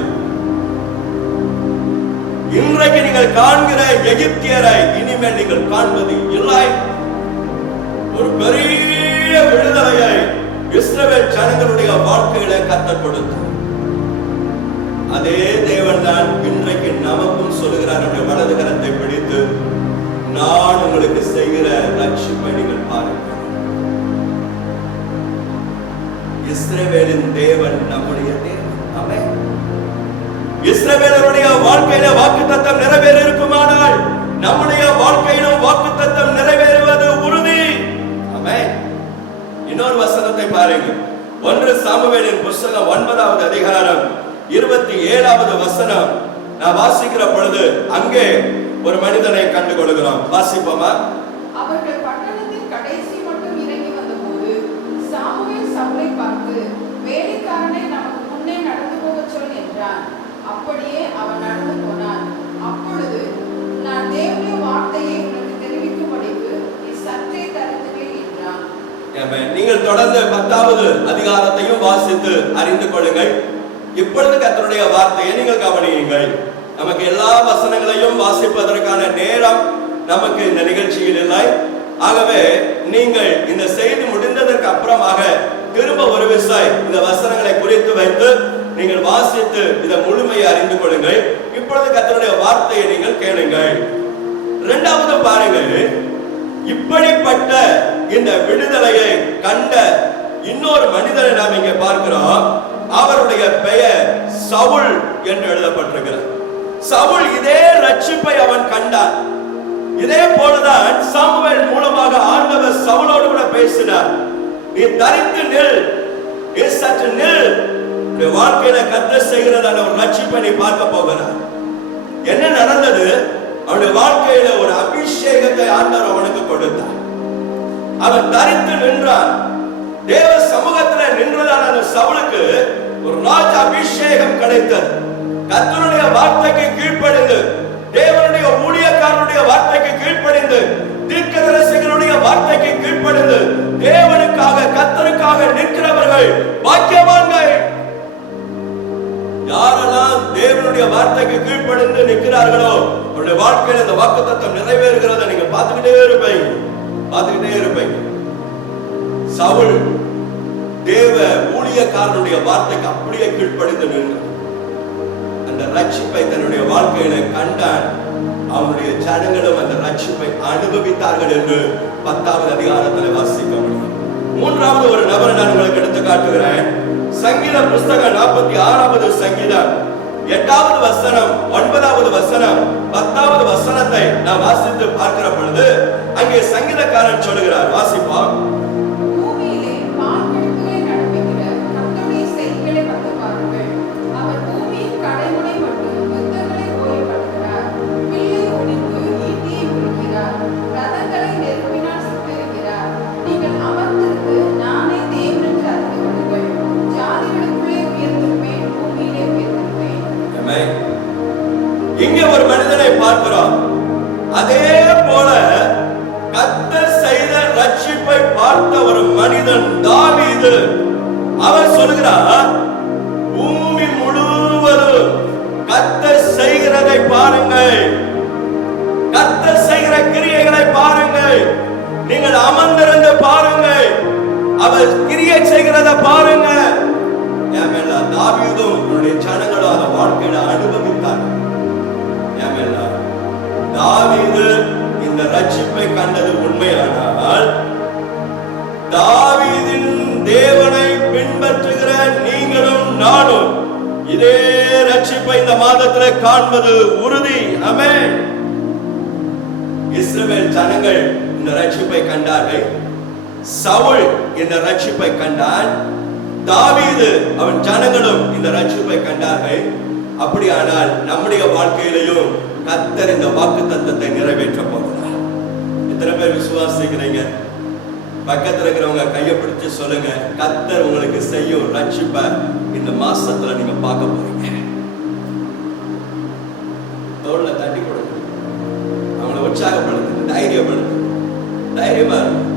இன்றைக்கு நீங்கள் காண்கிற எகிப்தியரை இனிமேல் நீங்கள் காண்பது இல்லை. ஒரு பெரிய விடுதலையை இஸ்ரவேல் ஜனங்களுடைய வாழ்க்கையில கர்த்தர் கொடுத்தார். அதே தேவன் தான் இன்றைக்கு நமக்கும் சொல்லுகிறார். நம்முடைய வலது கரத்தை பிடித்து, நான் உங்களுக்கு செய்கிற ரட்சிப்பை நீங்கள் பாருங்கள். இஸ்ரவேலின் தேவன் நம்முடைய தேவன். ஆமென். இஸ்ரவேலருடைய வாழ்க்கையில வாக்குத்தத்தம் நிறைவேற இருக்குமானால் நம்முடைய வாழ்க்கையிலும் வாக்குத்தத்தம் நிறைவேறுவது உறுதி. ஆமென். இன்னொரு வசனத்தை பாருங்க. 1 சாமுவேலின் புஸ்தகம் 9வது அதிகாரம் 27வது வசனம் நான் வாசிக்கிற பொழுது அங்கே ஒரு மனிதனை கண்டு கொள்கிறோம். வாசிப்போமா? அவர்கள் பட்டணத்தின் கடைசி மட்டும் இறங்கி வந்தபோது சாமுவேல் சவுலை பார்த்து, வேலைக்காரனை நமக்கு முன்னே நடந்து போகச் சொல் என்றான். அப்படியே அவன் நடந்து போனான். அப்பொழுது, நான் தேவனுடைய வார்த்தையை உனக்கு தெரிவிக்கும்படிக்கு நீ சற்றே தரித்துக்கொள் என்றான். நீங்கள் தொடர்ந்து 10வது அதிகாரத்தையும் வாசித்து அறிந்து கொள்ளுங்கள். இப்பொழுது கர்த்தருடைய வார்த்தையை நீங்கள் கவனியுங்கள். நமக்கு எல்லா வசனங்களையும் வாசிப்பதற்கான நேரம் நமக்கு இந்த நிகழ்ச்சியில் இல்லை. ஆகவே நீங்கள் இந்த செய்தி முடிந்ததற்கு அப்புறமாக திரும்ப ஒரு விசாய் இந்த வசனங்களை குறித்து வைத்து நீங்கள் வாசித்து இதை முழுமையை அறிந்து கொள்ளுங்கள். இப்பொழுது கர்த்தருடைய வார்த்தையை நீங்கள் கேளுங்கள். இரண்டாவது பாருங்கள், இப்படிப்பட்ட இந்த விடுதலையை கண்ட இன்னொரு மனிதரை நாம் இங்கே பார்க்கிறோம். அவருடைய பெயர் சவுல் என்று எழுதப்பட்டிருக்கிறது. சவுல் இதே ரட்சிப்பை அவன் கண்டான். இதே போலதான் சாமுவேல் மூலமாக ஆண்டவர் சவுலோடு கூட பேசினார். நீ தரித்து நில், நீ சற்று நில், உன்னுடைய வாழ்க்கையில கர்த்தர் செய்கிறதான ஒரு ரட்சிப்பை நீ பார்க்க போகிறார். என்ன நடந்தது? அவனுடைய வாழ்க்கையில ஒரு அபிஷேகத்தை ஆண்டவர் அவனுக்கு கொடுத்தார். அவன் தரித்து நின்றான். தேவ சமூகத்தில் நின்றதான அந்த சவுலுக்கு ஒரு ராஜ அபிஷேகம் கிடைத்தது. கர்த்தருடைய வார்த்தைக்கு கீழ்ப்படிந்து, தேவனுடைய ஊழியக்காரனுடைய வார்த்தைக்கு கீழ்ப்படிந்து, தீர்க்கதரிசிகளுடைய வார்த்தைக்கு கீழ்ப்படிந்து தேவனுக்காக கர்த்தருக்காக நிற்கிறவர்கள் பாக்கியவான்கள். யாரெல்லாம் தேவனுடைய வார்த்தைக்கு கீழ்ப்படிந்து நிற்கிறார்களோ அவருடைய வாழ்க்கையில் இந்த வாக்குத்தத்தம் நிறைவேறுகிறத நீங்க பார்த்துக்கிட்டே இருப்பீங்க. சவுல் தேவ ஊழியக்காரனுடைய வார்த்தைக்கு அப்படியே கீழ்ப்படிந்து நின்று அந்த ரட்சிப்பை தன்னுடைய வாழ்க்கையில கண்டான். அவனுடைய ஜனங்களும் அந்த ரட்சிப்பை அனுபவித்தார்கள் என்று 10வது அதிகாரத்தில் வாசிக்க முடியும். 3வது ஒரு நபரை நான் உங்களுக்கு எடுத்து காட்டுகிறேன். சங்கீத புஸ்தகம் 46வது சங்கீதம் 8வது வசனம் 9வது வசனம் 10வது வசனத்தை நான் வாசித்து பார்க்கிற பொழுது அங்கே சங்கீதக்காரன் சொல்லுகிறார், வாசிப்போம். பூமியிலே வான்வெளிகளை நடப்பிக்கிற கர்த்தருடைய செய்கைகளை கண்டு பாருங்கள். அவர் பூமியின் கடைமுனை மட்டும் யுத்தங்களை ஓயப்படுகிறார். வில்லை ஒடித்து ஈட்டியை முறிக்கிறார். ரதங்களை நெருப்பினால் சுட்டெரிக்கிறார். நீங்கள் அமர்ந்திருந்து நானே தேவன் என்று அறிந்து கொள்ளுங்கள். ஜாதிகளுக்குள்ளே உயர்த்திருப்பேன், பூமியிலே உயர்த்திருப்பேன். இங்கே ஒரு மனிதனை பார்க்கிறோம். அதே போல கர்த்தர் செய்த ரட்சிப்பை பார்த்த ஒரு மனிதன் தாவீது. அவர் சொல்கிறார், பூமி முழுவதும் கர்த்தர் செய்கிறதை பாருங்கள், கர்த்தர் செய்கிற கிரியைகளை பாருங்கள், நீங்கள் அமர்ந்திருந்து பாருங்கள், அவர் கிரியை செய்கிறத பாருங்க. தாவீதும் அவருடைய ஜனங்களும் அந்த வாழ்க்கையில அனுபவித்தார். தாவீது இந்த ரட்சிப்பை கண்டது உண்மையானால், தாவீதின் தேவனை பின்பற்றுகிற நீங்களும் நானும் இதே ரட்சிப்பை இந்த மாதத்தில் காண்பது உறுதி. ஆமென். இஸ்ரவேல் ஜனங்கள் இந்த ரட்சிப்பை கண்டார்கள். சவுல் இந்த ரட்சிப்பை கண்டான். தாவீது அவன் ஜனங்களும் இந்த ரட்சிப்பை கண்டார்கள். அப்படியானால் நம்முடைய வாழ்க்கையிலையும் கர்த்தர் இந்த வாக்குத்தத்தத்தை நிறைவேற்ற போகிறார். எத்தனை பேர் விசுவாசிக்கிறீங்க? பக்கத்துல இருக்கிறவங்க கையை பிடிச்சு சொல்லுங்க, கர்த்தர் உங்களுக்கு செய்யும் ரட்சிப்பை இந்த மாசத்துல நீங்க பார்க்க போறீங்க. தோள்ல தட்டி கொடுங்க, அவங்களை உற்சாகப்படுத்துங்க, தைரியப்படுத்துங்க, தைரியமா இருக்கும்.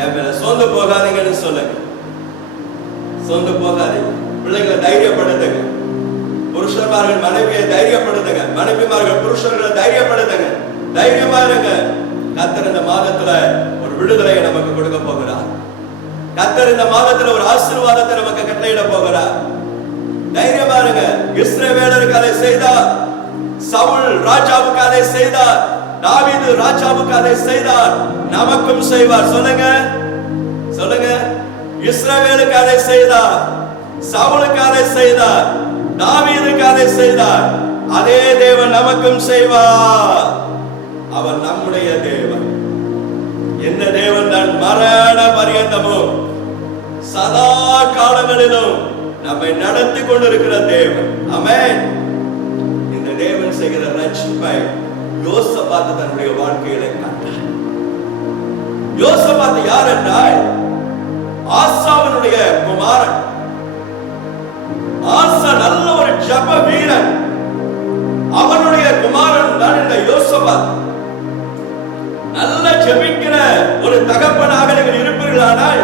என் மேல சோர்ந்து போகாதீங்கன்னு சொல்லுங்க, சோர்ந்து போகாதீங்க. பிள்ளைங்களை தைரியப்படுத்துங்க, புருஷன்மார்கள் மனைவியை தைரியப்படுத்துங்க, மனைவிமார்கள் புருஷர்களை தைரியப்படுத்துங்க, தைரியமா இருங்க. கர்த்தர் இந்த மாதத்துல ஒரு விடுதலையை நமக்கு கொடுக்க போகிறார். கர்த்தர் இந்த மாதத்துல ஒரு ஆசீர்வாதத்தை நமக்கு கட்டளையிட போகிறார். தைரியமா இருங்க. இஸ்ரவேலருக்கு அதை செய்தார், சவுல் ராஜாவுக்கு அதை செய்தார், தாவீது ராஜாவுக்கு அதை செய்தார், நமக்கும் செய்வார். சொல்லுங்க, சொல்லுங்க. இஸ்ரவேலுக்கு அதை செய்தார், சவுலுக்கு அதை செய்தார், தாவீதுக்கு அதை செய்தார். அதே தேவன் நமக்கும் செய்வார். அவர் நம்முடைய தேவன். என்ன தேவன் தான்? மரண பரியந்தமும் சதா காலங்களிலும் நம்மை நடத்தி கொண்டிருக்கிற தேவன். ஆமென். இந்த தேவன் செய்கிற ரட்சிப்பை யோசபாத் தன்னுடைய வாழ்க்கையில கண்டார். யோசபாத் யார் என்றால் ஆசாவினுடைய குமாரன். ஆசா நல்ல ஒரு ஜப வீரன். அவனுடைய குமாரன் தான் இந்த யோசபாத். நல்ல ஜெபிக்கிற ஒரு தகப்பனாக நீங்கள் இருப்பீர்களானால்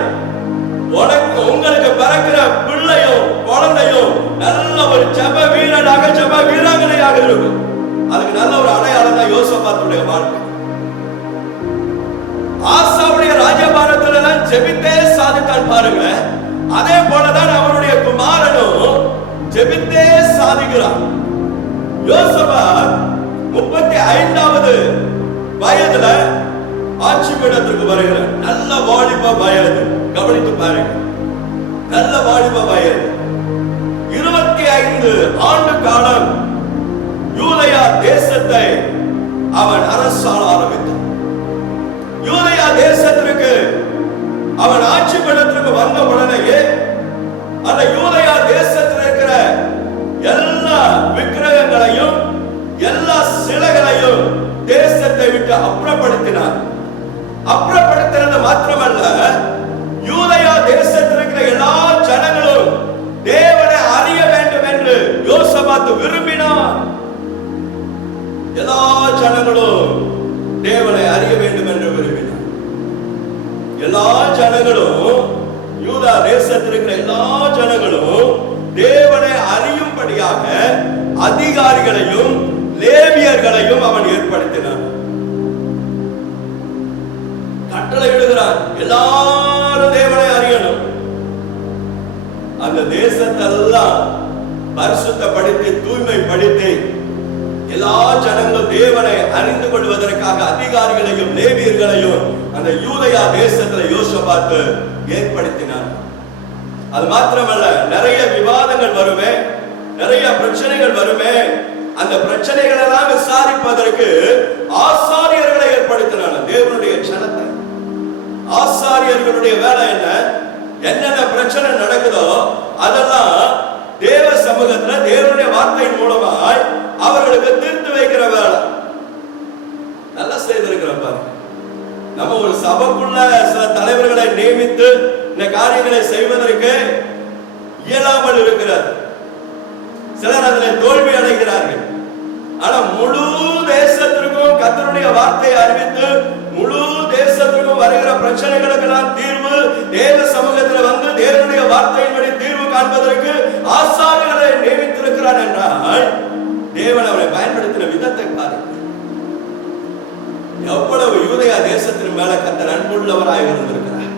உங்களுக்கு பிறக்கிற பிள்ளையும் குழந்தையும் நல்ல ஒரு ஜப வீரனாக ஜப வீராங்கனையாக இருக்கும். அதுக்கு நல்ல ஒரு அடையாளம் தான் யோசபாத்துடைய வாழ்க்கை. ஆசாவுடைய ராஜபாரத்துல தான் ஜெபித்தே சாதித்தான் பாருங்க. அதே போலதான் அவருடைய குமாரனும் ஜெபித்தே சாதிக்கிறான். யோசபாத் 35வது வயதுல ஆட்சி பீடத்திற்கு வருகிறார். நல்ல வாலிப வயது. கவனித்து பாருங்க, நல்ல வாலிப வயது. 25 ஆண்டு காலம் யூதேயா தேசத்தை அவன் அரசாள ஆரம்பித்தான். யூதேயா தேசத்திற்கு அவன் ஆட்சி பீடத்திற்கு வந்த உடனேயே அந்த யூதேயா தேசத்தில் இருக்கிற எல்லா விக்கிரகங்களையும் எல்லா சிலைகளையும் தேசத்தை விட்டு அப்புறப்படுத்தினார். அப்புறப்படுத்தினது மாத்திரமல்ல, யூதேயா தேசத்தில் இருக்கிற எல்லா ஜனங்களும் தேவனை அறிய வேண்டும் என்று யோசபாத் விரும்பினார். எல்லா ஜனங்களும் தேவனை அறிய வேண்டும் என்று விரும்பினார். எல்லா ஜனங்களும், யூதா தேசத்தில் இருக்கிற எல்லா ஜனங்களும் தேவனை அறியும்படியாக அதிகாரிகளையும் லேவியர்களையும் அவன் ஏற்படுத்தினான். கட்டளை விடுகிறான், எல்லாரும் தேவனை அறியணும். அந்த தேசத்தெல்லாம் பரிசுத்தப்படுத்தி தூய்மைப்படுத்தி எல்லா ஜனங்களும் தேவனை அறிந்து கொள்வதற்காக அதிகாரிகளையும் லேவியர்களையும் அந்த யூதயா தேசத்துல யோசபாத் ஏற்படுத்தினார். அது மாத்திரமல்ல, நிறைய விவாதங்கள் வருமே, நிறைய பிரச்சனைகள் வருமே. அந்த பிரச்சனைகள் எல்லாம் விசாரிப்பதற்கு ஆசாரியர்களை ஏற்படுத்தினார். தேவனுடைய ஜனத்தை, ஆசாரியர்களுடைய வேலை என்ன? என்னென்ன பிரச்சனை நடக்குதோ அதெல்லாம் தேவ சமூகத்துல தேவனுடைய வார்த்தையின் மூலமாய் அவர்களுக்கு தீர்த்து வைக்கிற வேலை. நல்லா செய்திருக்கிறோம் பாருங்க. நம்ம ஒரு சபைக்குள்ள சில தலைவர்களை நியமித்து இந்த காரியங்களை செய்வதற்கு இயலாமல் இருக்கிறார். சிலர் அதில் தோல்வி அடைகிறார்கள். ஆனா முழு தேசத்திற்கும் கர்த்தருடைய வார்த்தையை அறிவித்து முழு தேசத்திற்கும் வருகிற பிரச்சனைகளுக்கெல்லாம் தீர்வு தேவ சமூகத்தில் வந்து தேவனுடைய வார்த்தையின்படி தீர்வு காண்பதற்கு ஆசாரியர்களை நியமித்திருக்கிறார் என்றால் தேவன் அவரை பயன்படுத்தின விதத்தை பாருங்கள். எவ்வளவு யூதயா தேசத்தின் மேல கர்த்தர் அன்புள்ளவராக இருந்திருக்கிறார்.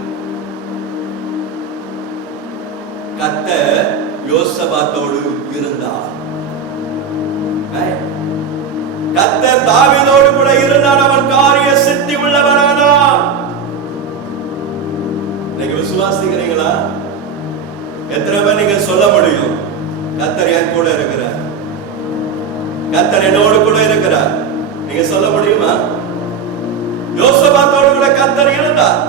கர்த்தர் யோசபாத்தோடு இருந்தார். கர்த்தர் தாவீதோடு கூட இருந்தார். அவன் காரிய சித்தி உள்ளவனானான். நீங்க விசுவாசிக்கிறீங்களா? எத்தனை பேர் நீங்க சொல்ல முடியும், கர்த்தர் என் கூட இருக்கிறார், கர்த்தர் என்னோடு கூட இருக்கிறார்? நீங்க சொல்ல முடியுமா? யோசபாத்தோடு கூட கர்த்தர் இருந்தார்.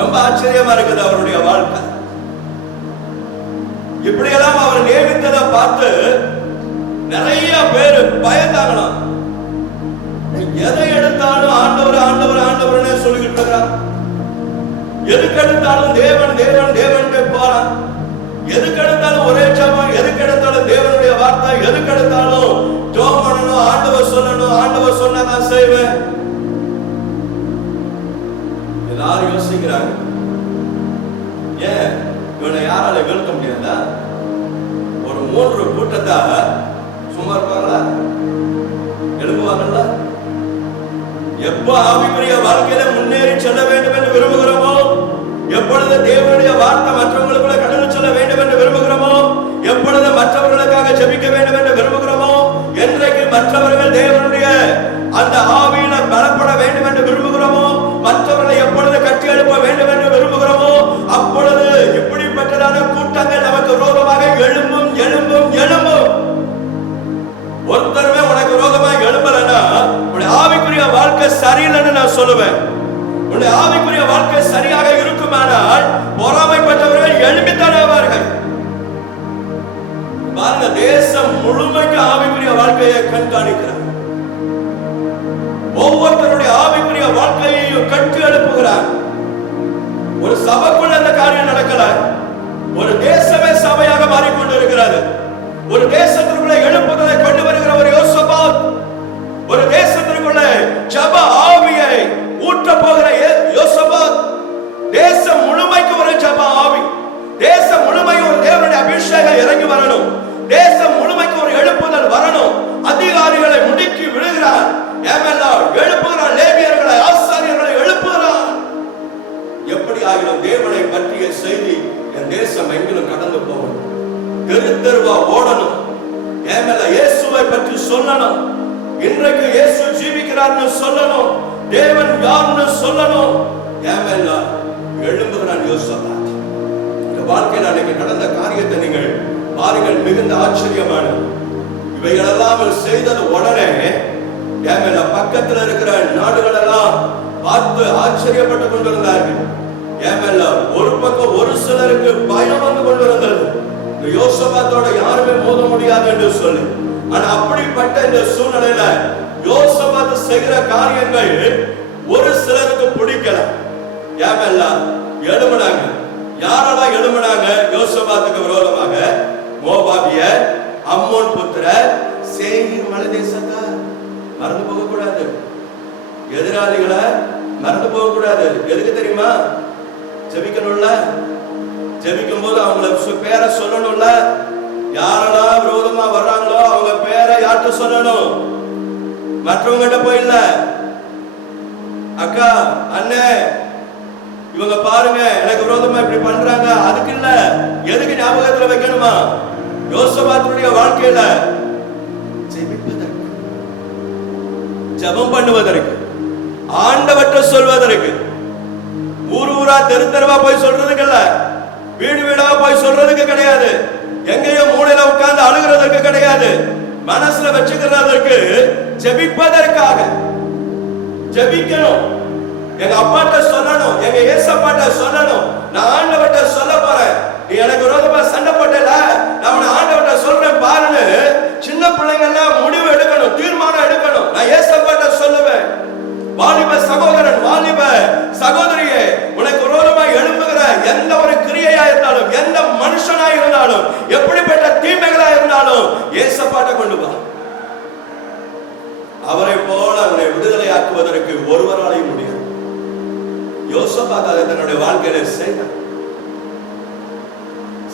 ரொம்ப ஆச்சரியமா இருக்குது அவருடைய வாழ்க்கை. இப்படியெல்லாம் அவர் நியமித்ததை பார்த்து நிறைய பேர் பயந்தாங்களாம். எதை எடுத்தாலும் ஆண்டவர் ஆண்டவர் ஆண்டவர்னே சொல்லிக்கிட்டு இருக்கிறார். எதுக்கு எடுத்தாலும் தேவன் தேவன் தேவன் போறான். எதுக்கு எடுத்தாலும் ஒரே ஜெபம், எதுக்கு எடுத்தாலும் தேவனுடைய வார்த்தை, எதுக்கு எடுத்தாலும் ஜெபம் பண்ணணும், ஆண்டவர் சொல்லணும், ஆண்டவர் சொன்னதான் செய்வேன். எல்லாரும் யோசிக்கிறாங்க, ஏன் இவனை யாரால வீழ்த்த முடியாதா? ஒரு 3 கூட்டத்தை சும்மா இருப்பாங்களா? எழுப்புவாங்கல்ல? எப்ப ஆவிக்குரிய வாழ்க்கையில முன்னேறி செல்ல வேண்டும் என்று விரும்புகிறோமோ, எப்பொழுது தேவனுடைய வார்த்தை மற்றவங்களுக்குள்ள கடந்து செல்ல வேண்டும் என்று விரும்புகிறோமோ, எப்பொழுது மற்றவர்களுக்காக ஜெபிக்க வேண்டும் என்று விரும்புகிறோமோ, என்றைக்கு மற்றவர்கள் தேவனுடைய அந்த ஆவியில பலப்பட வேண்டும் என்று விரும்புகிறோமோ, மற்றவர்களை எப்பொழுது கட்டி எழுப்ப வேண்டும் என்று விரும்புகிறோமோ, அப்பொழுது இப்படிப்பட்டதான கூட்டங்கள் நமக்கு விரோதமாக எழும்பும் எழும்பும் எழும்பும். ஒருத்தருமே உனக்கு விரோதமாக எழும்பலன்னா உன்னுடைய ஆவிக்குரிய வாழ்க்கை சரியில்லைன்னு நான் சொல்லுவேன். உன்னுடைய ஆவிக்குரிய வாழ்க்கை சரியாக இருக்குமானால் பொறாமைப்பட்டவர்கள் எழும்பித்தானே ஆவார்கள். பாருங்க, தேசம் முழுமைக்கு ஆவிக்குரிய வாழ்க்கையை கண்காணிக்கிறார். ஒவ்வொருத்தருடைய ஆவிக்குரிய வாழ்க்கையையும் கட்டி எழுப்புகிறார். ஒரு சபைக்குள்ள அந்த காரியம் நடக்கல. ஒரு தேசமே சபையாக மாறிக்கொண்டிருக்கிறது. ஒரு தேசத்திற்குள்ள எழுப்புதலை கொண்டு வருகிற ஒரு யோசபாத், ஒரு தேசத்திற்குள்ள ஜெப ஆவியை ஊற்ற போகிற யோசபாத், தேசம் முழுமைக்கு ஒரு ஜெப ஆவி, தேசம் முழுமைக்கு ஒரு தேவனுடைய அபிஷேகம் இறங்கி வரணும், தேசம் முழுமைக்கு ஒரு எழுப்புதல் வரணும். அதிகாரிகளை முடுக்கி விடுகிறார், எழுப்புகிறார், லேவியர்களை ஆசாரியர்களை எழுப்புகிறார். எப்படி ஆகிலும் தேவனை பற்றிய செய்தி என் தேசம் எங்கிலும் கடந்து போகணும், தெரு தெருவா ஓடணும், இயேசுவை பற்றி சொல்லணும், இன்றைக்கு இயேசு ஜீவிக்கிறார்னு சொல்லணும், தேவன் யார்னு சொல்லணும். எழும்புகிறான் யோசபாத். இந்த வாழ்க்கையில் அன்னைக்கு நடந்த காரியத்தை நீங்கள் பாருங்கள், மிகுந்த ஆச்சரியமானது. இவைகளெல்லாம் செய்தது உடனே பக்கத்தில் இருக்கிற நாடுகள் எல்லாம் பார்த்து ஆச்சரியப்பட்டு கொண்டிருந்தார்கள். ஒரு பக்கம் ஒரு சிலருக்கு பயம் வந்து கொண்டிருந்தது, யோசபாத்தோட யாருமே மோத முடியாது என்று சொல்லி. ஆனா அப்படிப்பட்ட இந்த சூழ்நிலையில யோசபாத் செய்கிற காரியங்கள் ஒரு சிலருக்கு பிடிக்கல. எழும்பினாங்க. யாரெல்லாம் எழும்பினாங்க யோசபாத்துக்கு விரோதமாக? மோவாபிய, அம்மோன் புத்திர, சேயீர் மலை தேசத்தை மறந்து போக கூடாது. எதிராளிகளை மறந்து போக கூடாது. எதுக்கு தெரியுமா? ஜெபிக்கணும்ல. ஜெபிக்கும் போது அவங்கள பேரை சொல்லணும்ல. யாரெல்லாம் விரோதமா வர்றாங்களோ அவங்க பேரை யார்கிட்ட சொல்லணும்? மற்றவங்கிட்ட போய் இல்ல, அக்கா அண்ணே இவங்க பாருங்க எனக்கு விரோதமா இப்படி பண்றாங்க, அதுக்கு இல்ல. எதுக்கு ஞாபகத்துல வைக்கணுமா? யோசபாத்துடைய வாழ்க்கையில ஜெபிக்க ஜெபம் பண்ணுவதற்கு, ஆண்டவற்றை சொல்வதற்கு, ஊர் ஊரா தெரு தெருவா போய் சொல்றதுக்கு இல்ல, வீடு வீடா போய் சொல்றதுக்கு கிடையாது, எங்கேயோ மூலையில உட்கார்ந்து அழுகிறதுக்கு கிடையாது, மனசுல வச்சுக்கிறதற்கு, ஜெபிப்பதற்காக. ஜெபிக்கணும். எங்க அப்பாட்ட சொல்லணும், எங்க ஏசப்பாட்ட சொல்லணும், நான் ஆண்டவர்ட்ட சொல்ல போறேன், நீ எனக்கு விரோதமா சண்டை போட்டல, நான் ஆண்டவர்ட்ட சொல்றேன் பாருன்னு சின்ன பிள்ளைங்க எல்லாம் முடிவு எடுக்கணும், தீர்மானம் எடுக்கணும். நான் ஏசப்பாட்ட சொல்லுவேன், வாலிப சகோதரன், வாலிப சகோதரியே, உனக்கு விரோதமாக எழும்புகிற எந்த ஒரு கிரியையா இருந்தாலும், எந்த மனுஷனா இருந்தாலும், எப்படிப்பட்ட தீமைகளா இருந்தாலும் ஏசப்பாட்ட கொண்டு வா. அவரை போல அவரை விடுதலையாக்குவதற்கு ஒருவராலையும் முடியாது. யோசபாத் அதை தன்னுடைய வாழ்க்கையில செய்தார்.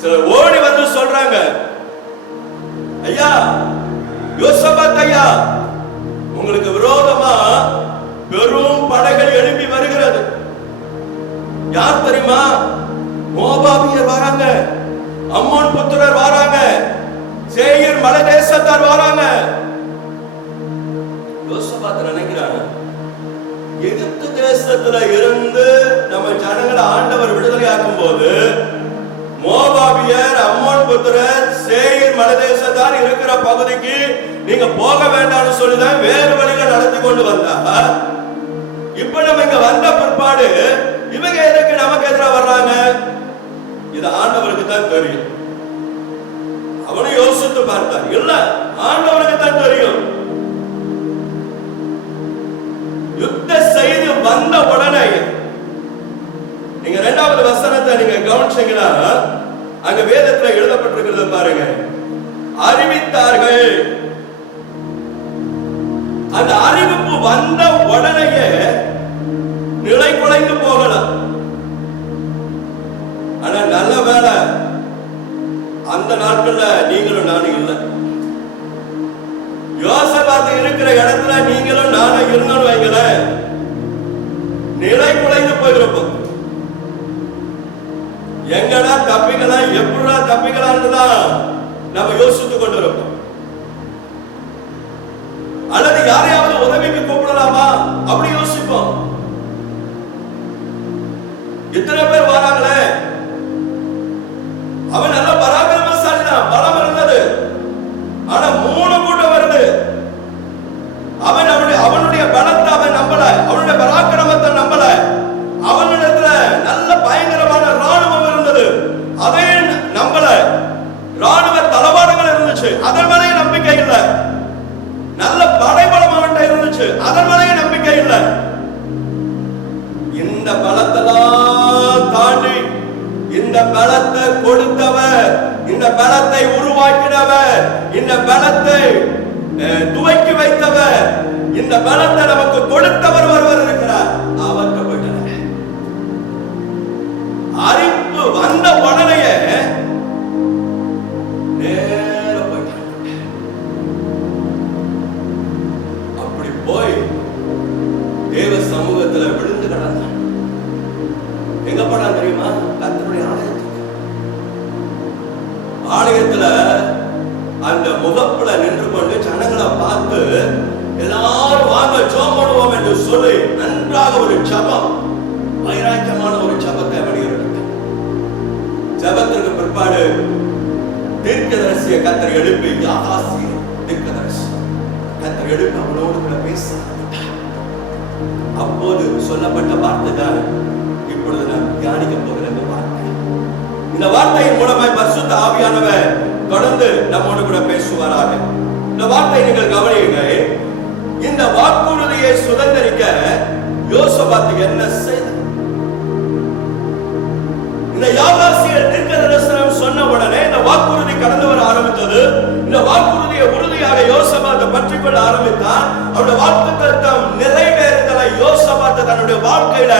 சிலர் ஓடி வந்து சொல்றாங்க, ஐயா யோசபாத் ஐயா, உங்களுக்கு விரோதமா பெரும் படைகள் எழுப்பி வருகிறது. யார் தெரியுமா? மோபாபியர் வராங்க, அம்மோன் புத்திரர் வராங்க, சேயீர் மலை தேசத்தார் வராங்க. யோசபாத் நினைக்கிறாங்க, எகிப்து தேசத்துல இருந்து நம்ம ஜனங்களை ஆண்டவர் விடுதலையாக்கும் போது மோபாபியர், அம்மோன் புத்திரர், சேயீர் மலை தேசத்தார் இருக்கிற பகுதிக்கு நீங்க போக வேண்டாம்னு சொல்லிதான் வேறு வழிகள் நடத்தி கொண்டு வந்தா, இப்ப நம்ம இங்க வந்த பிற்பாடு இவங்க எதுக்கு நமக்கு எதிராக வர்றாங்க? இது ஆண்டவருக்கு தான் தெரியும். அவனை யோசித்து பார்த்தார், இல்ல ஆண்டவருக்கு தான் தெரியும். யுத்த செய்து வந்த உடனே நீங்க 2வது வசனத்தை நீங்க கவனிச்சீங்கன்னா, அங்க வேதத்துல எழுதப்பட்டிருக்கிறது பாருங்க, அறிவித்தார்கள். அந்த அறிவிப்பு வந்த உடனேயே நிலை குலைந்து போகலாம். ஆனா நல்ல வேளை அந்த நாட்கள்ல நீங்களும் நானும் இல்லை. யோசபாத் இருக்கிற இடத்துல நீங்களும் நானும் இருந்தோம் வைங்கள, நிலை குலைந்து போயிருப்போம். எங்கடா தப்பிக்கலாம், எப்படா தப்பிக்கலாம்னு தான் நம்ம யோசித்துக் கொண்டு இருப்போம். அல்லது யாரையாவது உதவிக்கு கூப்பிடலாமா அப்படி யோசிப்போம். இத்தனை பேர் வராங்களே, அவன் நல்ல பராக்கிரமசாலி தான், பலம் இருந்தது. ஆனா 3 கூட்டம் வருது. அவனுடைய பலத்தை அவன் நம்பல, அவனுடைய பராக்கிரமத்தை நம்பல. அவனிடத்துல நல்ல பயங்கரமான ராணுவம் இருந்தது, அதை நம்பல. ராணுவ தளவாடங்கள் இருந்துச்சு, அதன் மேலே நம்பிக்கை இல்லை. நல்ல படைபலம் அவன்கிட்ட இருந்துச்சு, அதன் மேலே நம்பிக்கை இல்லை. இந்த பலத்தெல்லாம் தாண்டி இந்த பலத்தை கொடுத்தவர், இந்த பலத்தை உருவாக்கினவர், இந்த பலத்தை துவக்கி வைத்தவர், இந்த பலத்தை நமக்கு கொடுத்தவர் ஒருவர் இருக்கிறார். அவர்கிட்ட போயிட்டாங்க. அறிப்பு வந்த உடனேயே நேர போயிட்டாங்க. அப்படி போய் தேவ சமூகத்துல விழுந்து கிடந்தாங்க. எங்க போனா தெரியுமா? கர்த்தருடைய ஆலயத்துல அந்த முகப்புல நின்று கொண்டு ஜனங்களை பார்த்து எல்லாரும் வாங்க ஜெபம் பண்ணுவோம் என்று சொல்லி நன்றாக ஒரு ஜெபம், வைராக்கியமான ஒரு ஜெபத்தை வெளியிட்டார். ஜெபத்திற்கு பிற்பாடு தீர்க்கதரிசியை கர்த்தர் எழுப்பி, யாகாசி தீர்க்கதரிசி கர்த்தர் எழுப்பி அவனோடு கூட பேச. அப்போது சொல்லப்பட்ட வார்த்தை தான் இப்பொழுது நான் தியானிக்க போகிற இந்த வார்த்தை. இந்த வார்த்தையின் மூலமாய் பரிசுத்த ஆவியானவர் தொடர்ந்து நம்மோடு கூட பேசுவாராக. இந்த வார்த்தை நீங்கள் கவனியுங்க. இந்த வாக்குறுதியை சுதந்திரிக்க யோசபாத் என்ன செய்தார்? இந்த யாகாசியர் தீர்க்கதரிசனம் சொன்ன உடனே இந்த வாக்குறுதி கடந்து வர ஆரம்பித்தது. இந்த வாக்குறுதியை உறுதியாக யோசபாத் பற்றிக் கொள்ள ஆரம்பித்தார். அவருடைய வாக்குத்தத்தம் நிறைவேறுதலை யோசபாத் தன்னுடைய வாழ்க்கையில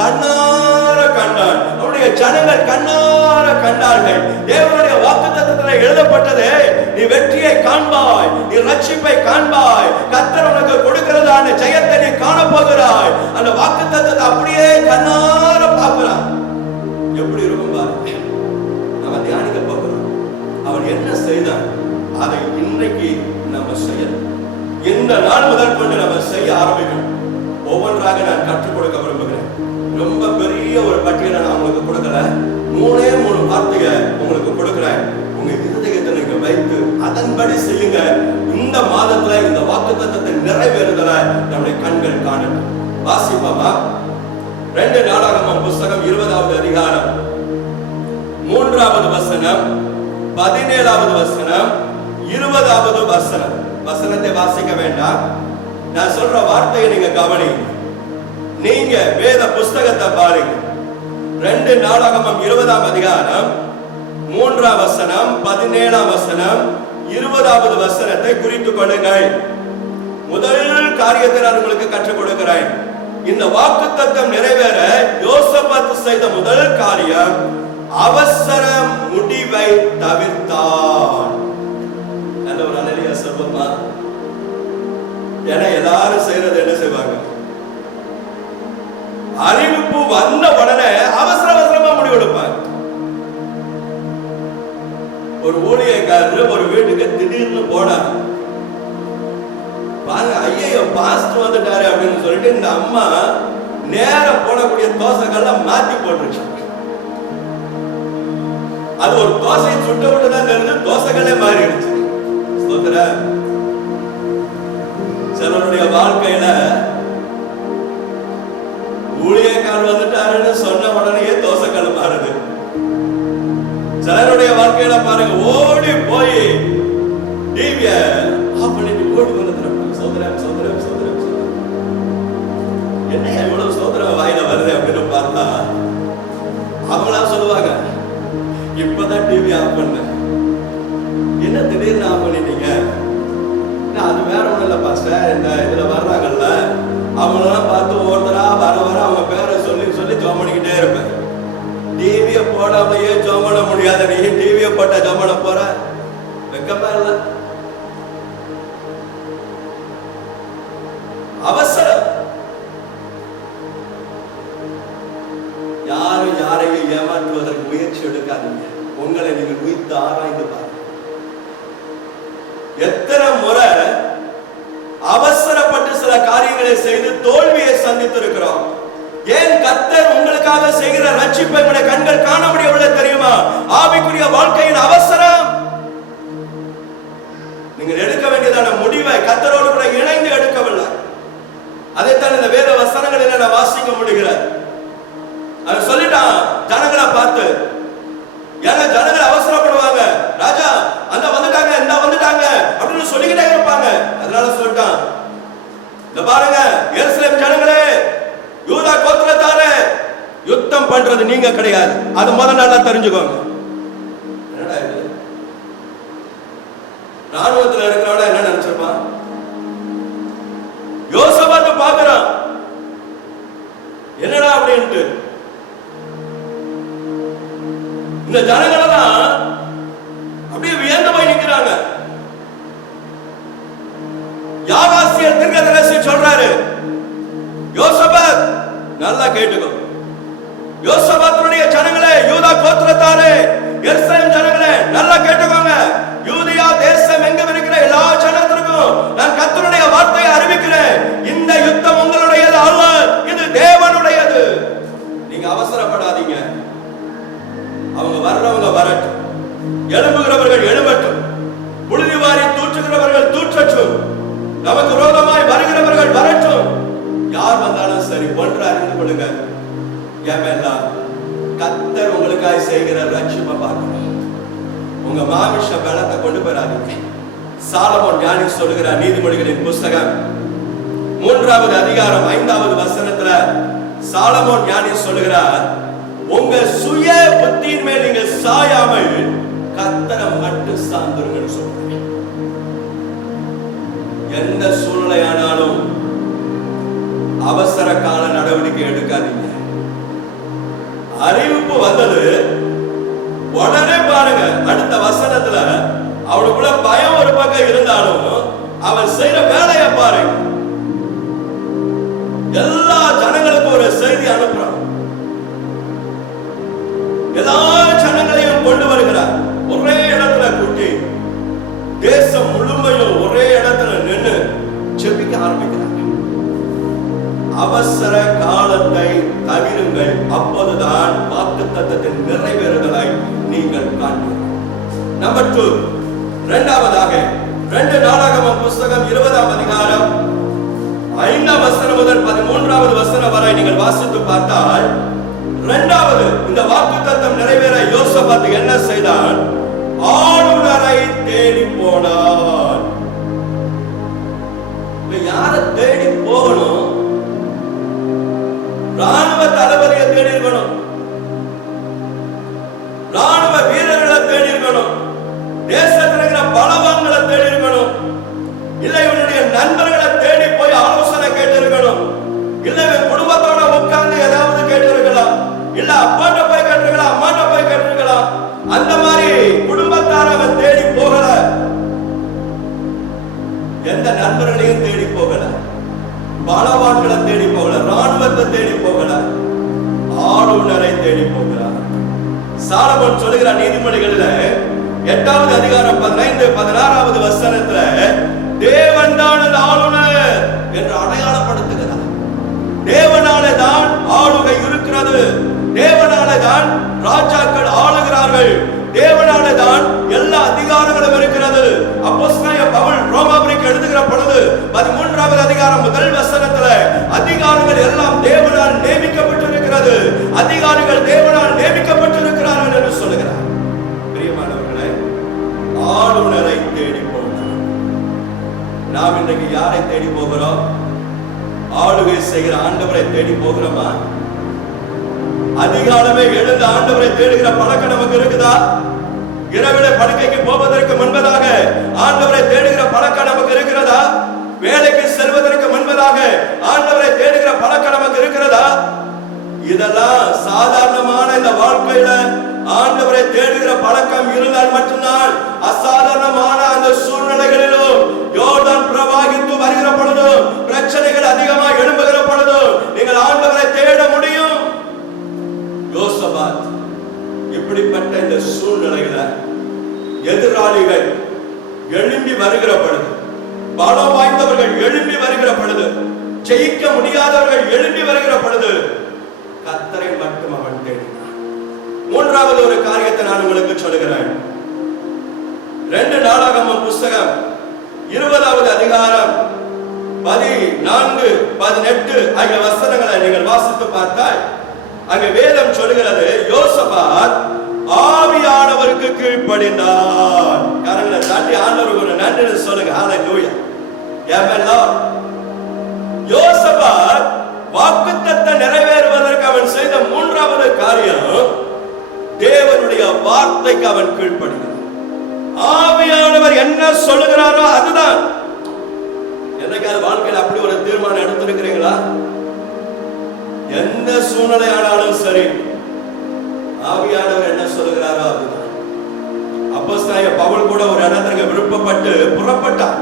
கண்ணார கண்டார். அவருடைய ஜனங்கள் கண்ணார கண்டார்கள். தேவனுடைய வாக்குத்தத்தத்தில் எழுதப்பட்டதே, நீ வெற்றியை காண்பாய், நீ ரட்சிப்பை காண்பாய், கர்த்தர் உனக்கு கொடுக்கிறதான ஜெயத்தை நீ காணப்போகிறாய். அந்த வாக்குத்தத்தத்தை அப்படியே கண்ணார பார்க்கிறான். எப்படி இருக்கும் பாருங்க. நம்ம தியானிக்க போகிறோம். அவன் என்ன செய்தான் அதை இன்றைக்கு நம்ம செய்யணும். இந்த நாள் முதல் கொண்டு நம்ம செய்ய ஆரம்பிக்கணும். ஒவ்வொன்றாக நான் கற்றுக் கொடுக்க விரும்புகிறேன். ரொம்ப பெரிய ஒரு பட்டியலை நான் உங்களுக்கு கொடுக்கல, 3 வார்த்தையை உங்களுக்கு கொடுக்கிறேன். உங்க இருதயத்தை நீங்க வைத்து அதன்படி செய்யுங்க. இந்த மாதத்துல இந்த வாக்குத்தத்தத்தை நிறைவேறுதல நம்முடைய கண்கள் காணணும். வாசிப்போமா? 2 நாளாகமம் புஸ்தகம் 20வது அதிகாரம் 3வது வசனம், 17வது வசனம், 20வது வசனம். வசனத்தை வாசிக்க வேண்டாம், நான் சொல்ற வார்த்தையை நீங்க கவனிங்க. நீங்க வேத புஸ்தகத்தை பாருங்க. 2 நாளாகமம் 20ஆம் அதிகாரம் 3ஆம் வசனம், 17ஆம் வசனம், 20வது வசனத்தை குறித்துக் கொள்ளுங்கள். முதல் காரியத்தை நான் உங்களுக்கு கற்றுக் கொடுக்கிறேன். இந்த வாக்குத்தத்தம் நிறைவேற யோசபாத் செய்த முதல் காரியம் அவசர முடிவை தவிர்த்தான். நல்ல ஒரு அல்லேலூயா சொல்லுமா? ஏன்னா எல்லாரும் செய்யறது என்ன செய்வாங்க? அறிவிப்பு வந்த உடனே அவசரமா முடிவெடுப்பாங்க. ஒரு ஊழியக்காரர் ஒரு வீட்டுக்கு திடீர்னு போனார். பாருங்க, ஐயோ பாஸ்டர் வந்துட்டாரு அப்படின்னு சொல்லிட்டு இந்த அம்மா நேரம் போடக்கூடிய தோசைகள்லாம் மாத்தி போட்டுருச்சு. அது ஒரு தோசையை சுட்ட விட்டுதான் தெரிஞ்சு தோசைகளே மாறிடுச்சு. சிலருடைய வாழ்க்கையில ஊழியக்காரர் வந்துட்டாருன்னு சொன்ன உடனே தோசைகள் மாறுது. சிலருடைய வாழ்க்கையில பாருங்க, ஓடி போய் டிவிய ஆஃப் பண்ணிட்டு ஓடி வந்துடுறாங்க. சோதரம் சோதரம் சோதரம் சோதரம், என்ன எவ்வளவு சோதரம் வாயில வருது அப்படின்னு பார்த்தா அவங்களா சொல்லுவாங்க, இப்பதான் டிவி ஆஃப் பண்ண. என்ன திடீர்னு ஆஃப் பண்ணிட்டீங்க? அது வேற ஒண்ணும் இல்ல பாஸ்டர், இந்த இதுல வர்றாங்கல்ல அவங்களெல்லாம் பார்த்து ஒவ்வொருத்தரா வர அவங்க பேரை சொல்லி சொல்லி ஜெபம் பண்ணிக்கிட்டே இருப்பேன். டிவியை போடாமையே ஜெபம் பண்ண முடியாத நீ டிவியை போட்டா ஜெபம் பண்ண போற? வெக்கமா இல்ல? அவசரம். யாரும் யாரையும் ஏமாற்றுவதற்கு முயற்சி எடுக்காதீங்க. உங்களை நீங்கள் உயிர்த்து ஆராய்ந்து பாருங்க. எத்தனை முறை அவசரப்பட்டு சில காரியங்களை செய்து தோல்வியை சந்தித்திருக்கிறோம். ஏன் கர்த்தர் உங்களுக்காக செய்கிற ரட்சிப்பை உங்களுடைய கண்கள் காண முடியவில்லை தெரியுமா? ஆவிக்குரிய வாழ்க்கையின் அவசரம். நீங்கள் எடுக்க வேண்டியதான முடிவை கர்த்தரோடு கூட இணைந்து எடுக்கவில்லை. அதைத்தான் இந்த வேத வசனங்களில் நான் வாசிக்க முடிகிறது. அவன் சொல்லிட்டான் ஜனங்களை பார்த்து, ஏன்னா ஜனங்கள் அவசரப்படுவாங்க, ராஜா அந்த வந்துட்டாங்க இந்த வந்துட்டாங்க அப்படின்னு சொல்லிக்கிட்டே இருப்பாங்க. அதனால சொல்லிட்டான், இந்த பாருங்க எருசலேம் ஜனங்களே, யூதா கோத்திரத்தாரே, யுத்தம் பண்றது நீங்க கிடையாது, அது முதல்ல நல்லா தெரிஞ்சுக்கோங்க. என்னடா இது? ராணுவத்தில் இருக்கிறவன என்ன நினைச்சிருப்பான்? யோசபாத்து பாக்குறான், என்னடா அப்படின்ட்டு. இந்த ஜனங்களெல்லாம் அப்படியே வியந்து போய் நிற்கிறாங்க. யாகாசியர் தீர்க்கதரிசி சொல்றாரு, யோசபாத் நல்லா கேட்டுக்கோ, யோசபாத்துடைய ஜனங்களே, யூதா கோத்திரத்தாரே, எருசலேம் ஜனங்களே நல்லா கேட்டுக்கோங்க. யூதியா தேசம் எங்கும் இருக்கிற எல்லா ஜனத்திற்கும் நான் கர்த்தருடைய வார்த்தையை அறிவிக்கிறேன். இந்த யுத்தம் உங்களுடையது அல்ல, இது தேவனுடையது. நீங்க அவசரப்படாதீங்க. அவங்க வர்றவங்க வரட்டும், எழும்புகிறவர்கள் எழும்பட்டும், புழுதி வாரி தூற்றுகிறவர்கள் தூற்றட்டும், நமக்கு விரோதமாய் வருகிறவர்கள் வரட்டும். யார் வந்தாலும் சரி, ஒன்று அறிந்து கொள்ளுங்க, எல்லாம் கர்த்தர் உங்களுக்காய் செய்கிற ரட்சிப்பை பார்க்கணும். உங்க மாமிஷ பலத்தை கொண்டு போறாதீங்க. சாலமோன் ஞானி சொல்லுகிறார், நீதிமொழிகளின் புஸ்தகம் 3வது அதிகாரம் 5வது வசனத்துல சாலமோன் ஞானி சொல்லுகிறார், உங்க சுய புத்தியின் மேல் நீங்க சாயாமல் கர்த்தரை மட்டும் சார்ந்துருங்கன்னு சொல்றீங்க. எந்த சூழ்நிலையானாலும் அவசர கால நடவடிக்கை எடுக்காதீங்க. அறிவிப்பு வந்தது உடனே பாருங்க, அடுத்த வசனத்துல அவனுக்குள்ள பயம் ஒரு பக்கம் இருந்தாலும் அவன் செய்யற வேலையை பாருங்க. எல்லா ஜனங்களுக்கும் ஒரு செய்தி அனுப்புறான், எல்லா ஜனங்களையும் கொண்டு வருகிறார். ஒரே இடத்துல கூட்டி தேசம் முழுமையும் ஒரே இடத்துல நின்று அவசர காலத்தை தவிருங்கள், அப்போதுதான் வாக்குத்தத்தத்தின் நிறைவேறுதலை நீங்கள் காண்பீர்கள். நம்பர் 2, இரண்டாவதாக 2 நாளாகமம் புஸ்தகம் 20ஆம் அதிகாரம் 5ஆம் வசனம் முதல் 13வது வசனம் வரை நீங்கள் வாசித்து பார்த்தால், இரண்டாவது இந்த வாக்குத்தத்தம் நிறைவேற யோசபாத் என்ன செய்தான்? ஆளுநரை தேடி போனான். யாரை தேடி போகணும்? ராணுவ தளபதியை தேடி இருக்கணும், ராணுவ வீரர்களை தேடி இருக்கணும், தேசத்தில் இருக்கிற பலவான்களை தேடி இருக்கணும், இல்ல இவனுடைய நண்பர்களை தேடி போய் ஆலோசனை கேட்டு இருக்கணும், இல்ல இவன் குடும்பத்தோட உட்கார்ந்து ஏதாவது கேட்டு இருக்கலாம், இல்ல அப்பாட்ட போய் கேட்டிருக்கலாம், அம்மாட்ட போய் கேட்டிருக்கலாம். அந்த மாதிரி குடும்பத்தார அவன் தேடி போகல, எந்த நண்பர்களையும் தேடி போகல, பலவான்களை தேடி போகல, ராணுவத்தை தேடி போகல, ஆளுநரை தேடி போகிறார். சாலமோன் சொல்லுகிறார் நீதிமொழிகளில் 8வது அதிகாரம் 15-16வது வசனத்துல, தேவன் தான் அந்த ஆளுநர் என்று அடையாளப்படுத்துகிறார். தேவனாலே தான் ஆளுகை இருக்கிறது, தேவனாலே தான் ராஜாக்கள் ஆளுகிறார்கள், தேவனாலே தான் எல்லா அதிகாரங்களும் இருக்கிறது. அப்போஸ்தலனாகிய பவுல் ரோமாபுரிக்கு எழுதுகிற பொழுது 13வது அதிகாரம் 1 வசனத்துல, அதிகாரங்கள் எல்லாம் தேவனால் நியமிக்கப்பட்டிருக்கிறது, அதிகாரிகள் தேவனால் நியமிக்கப்பட்டிருக்கிறார்கள் என்று சொல்லுகிறார். பிரியமானவர்களே, ஆளுநரை தேடி போகிறோம். நாம் இன்றைக்கு யாரை தேடி போகிறோம்? ஆளுகை செய்கிற ஆண்டவரை தேடி போகிறோமா? அதிகாலமே எழுந்த ஆண்டவரை தேடுகிற பழக்கம் நமக்கு இருக்குதா? இரவில படுக்கைக்கு போவதற்கு முன்பதாக ஆண்டவரை தேடுகிற பழக்கம் நமக்கு இருக்கிறதா? வேலைக்கு செல்வதற்கு முன்பதாக ஆண்டவரை தேடுகிற பழக்கம் நமக்கு இருக்கிறதா? இதெல்லாம் சாதாரணமான இந்த வாழ்க்கையில ஆண்டவரை தேடுகிற பழக்கம் இருந்தால் மட்டும்தான் அசாதாரணமான அந்த சூழ்நிலைகளிலும் யோர்தான் பிரவாகித்து வருகிற பொழுதும் பிரச்சனைகள் அதிகமாக எழும்புகிற பொழுதும் நீங்கள் ஆண்டவரை தேட முடியும். யோசபாத் இப்படிப்பட்ட இந்த சூழ்நிலையில எதிராளிகள் எழும்பி வருகிற பொழுது, பலம் வாய்ந்தவர்கள் எழும்பி வருகிற பொழுது, ஜெயிக்க முடியாதவர்கள் எழும்பி வருகிற பொழுது கர்த்தரை மட்டும் அவன் தேடினான். மூன்றாவது ஒரு காரியத்தை நான் உங்களுக்கு சொல்லுகிறேன். 2 நாளாகமம் புஸ்தகம் 20வது அதிகாரம் 14-18 ஆகிய வசனங்களை நீங்கள் வாசித்து பார்த்தால், அங்கே வேதம் சொல்லுகிறது, யோசபாத் ஆவியானவருக்கு கீழ்ப்படிந்தான். கரங்களை தட்டி ஆண்டவருக்கு ஒரு நன்றி சொல்லுங்க. ஹல்லேலூயா. ஆமென். யோசபாத் வாக்குத்தத்தம் நிறைவேறுவதற்கு அவன் செய்த மூன்றாவது காரியம், தேவனுடைய வார்த்தைக்கு அவன் கீழ்ப்படினான். ஆவியானவர் என்ன சொல்லுகிறாரோ அதுதான். என்னைக்காவது வாழ்க்கையில் அப்படி ஒரு தீர்மானம் எடுத்திருக்கிறீங்களா? எந்த சூழ்நிலை ஆனாலும் சரி, ஆவியானவர் என்ன சொல்லுகிறாரோ அதுதான். அப்போஸ்தலனாகிய பவுல் கூட ஒரு இடத்திற்கு விருப்பப்பட்டு புறப்பட்டார்.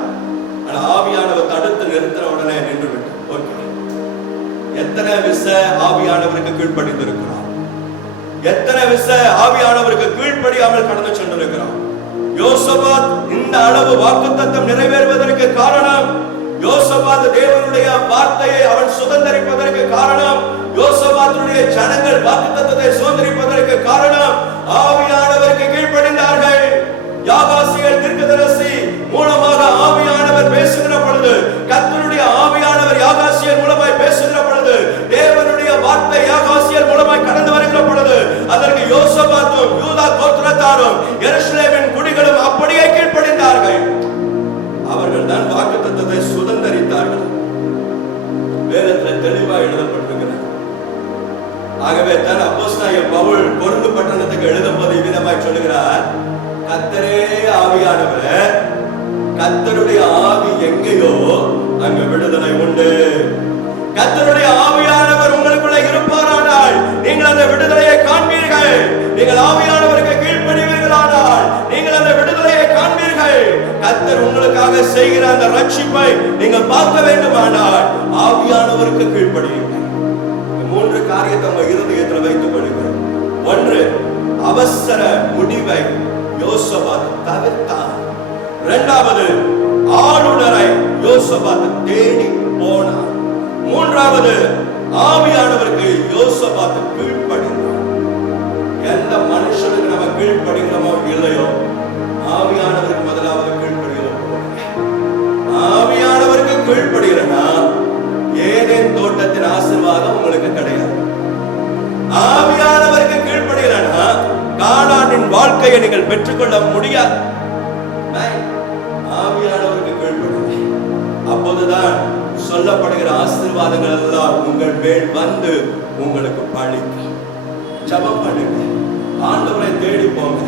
ஆனா ஆவியானவர் தடுத்து நிறுத்தின உடனே நின்று விட்டார். எத்தனை விச ஆவியானவருக்கு கீழ்ப்படிந்திருக்கிறார்? எத்தனை விச ஆவியானவருக்கு கீழ்ப்படியாமல் கடந்து சென்றிருக்கிறார்? யோசபாத் இந்த அளவு வாக்குத்தத்தம் நிறைவேறுவதற்கு காரணம், யோசபாத் தேவனுடைய வார்த்தையை அவன் சுதந்தரிப்பதற்கு காரணம், யோசபாத்துடைய ஜனங்கள் வாக்குத்தத்தத்தை சுதந்தரிப்பதற்கு காரணம், ஆவியானவருக்கு கீழ்ப்படிந்தார்கள். யாகாசியல் தீர்க்கதரிசி மூலமாக ஆவியானவர் பேசுகிற பொழுது, கர்த்தருடைய ஆவியானவர் யாகாசியல் மூலமாய் பேசுகிற பொழுது, தேவனுடைய வார்த்தை யாகாசியல் மூலமாய் கடந்து வருகிற பொழுது, அதற்கு யோசபாத்தும் யூதா கோத்திரத்தாரும் எருசலேமின் குடிகளும் அப்படியே கீழ்ப்படிந்தார்கள். அவர்கள் தான் வாக்குத்தத்தத்தை சுதந்தரித்தார்கள். வேதத்தில் தெளிவாக எழுதப்பட்டிருக்கிறது. ஆகவே தான் அப்போஸ்தலனாகிய பவுல் கொரிந்து பட்டணத்துக்கு எழுதும்போது விதமாய் சொல்லுகிறார், கர்த்தரே ஆவியானவர், கர்த்தருடைய ஆவி எங்கேயோ அங்க விடுதலை உண்டு. கர்த்தருடைய ஆவியானவர் உங்களுக்குள்ள இருப்பாரானால் நீங்கள் அந்த விடுதலையை காண்பீர்கள். நீங்கள் ஆவியானவருக்கு கீழ்ப்படிவீர்களானால் நீங்கள் அந்த விடுதலையை காண்பீர்கள். கர்த்தர் உங்களுக்காக செய்கிற அந்த ரட்சிப்பை நீங்கள் பார்க்க வேண்டுமானால் ஆவியானவருக்கு கீழ்ப்படியுங்கள். 3 காரியத்தை உங்க இருதயத்தில் வைத்துக் கொள்ளுங்கள். 1, அவசர முடிவை யோசபாத் தவிர்த்தான். 2வது, ஆளுநரை யோசபாத் தேடி போனார். 3வது, ஆவியானவருக்கு யோசபாத்து கீழ்ப்படிந்தார். எந்த மனுஷனுக்கு நம்ம கீழ்ப்படிக்கிறோமோ இல்லையோ, ஆவியானவருக்கு முதலாவது கீழ்ப்படிகிறோம். ஆவியானவருக்கு கீழ்ப்படுகிறனா ஏதேன் தோட்டத்தின் ஆசீர்வாதம் உங்களுக்கு கிடையாது. ஆவியானவருக்கு கீழ்ப்படுகிறனா கானானின் வாழ்க்கையை நீங்கள் பெற்றுக்கொள்ள முடியாது. ஆவியானவருக்கு கீழ்ப்படுங்க. அப்போதுதான் சொல்லப்படுகிற ஆசீர்வாதங்கள் எல்லாம் உங்கள் மேல் வந்து உங்களுக்கு பழிக்கும். ஜெபம் பண்ணுங்க, ஆண்டவரை தேடி போங்க.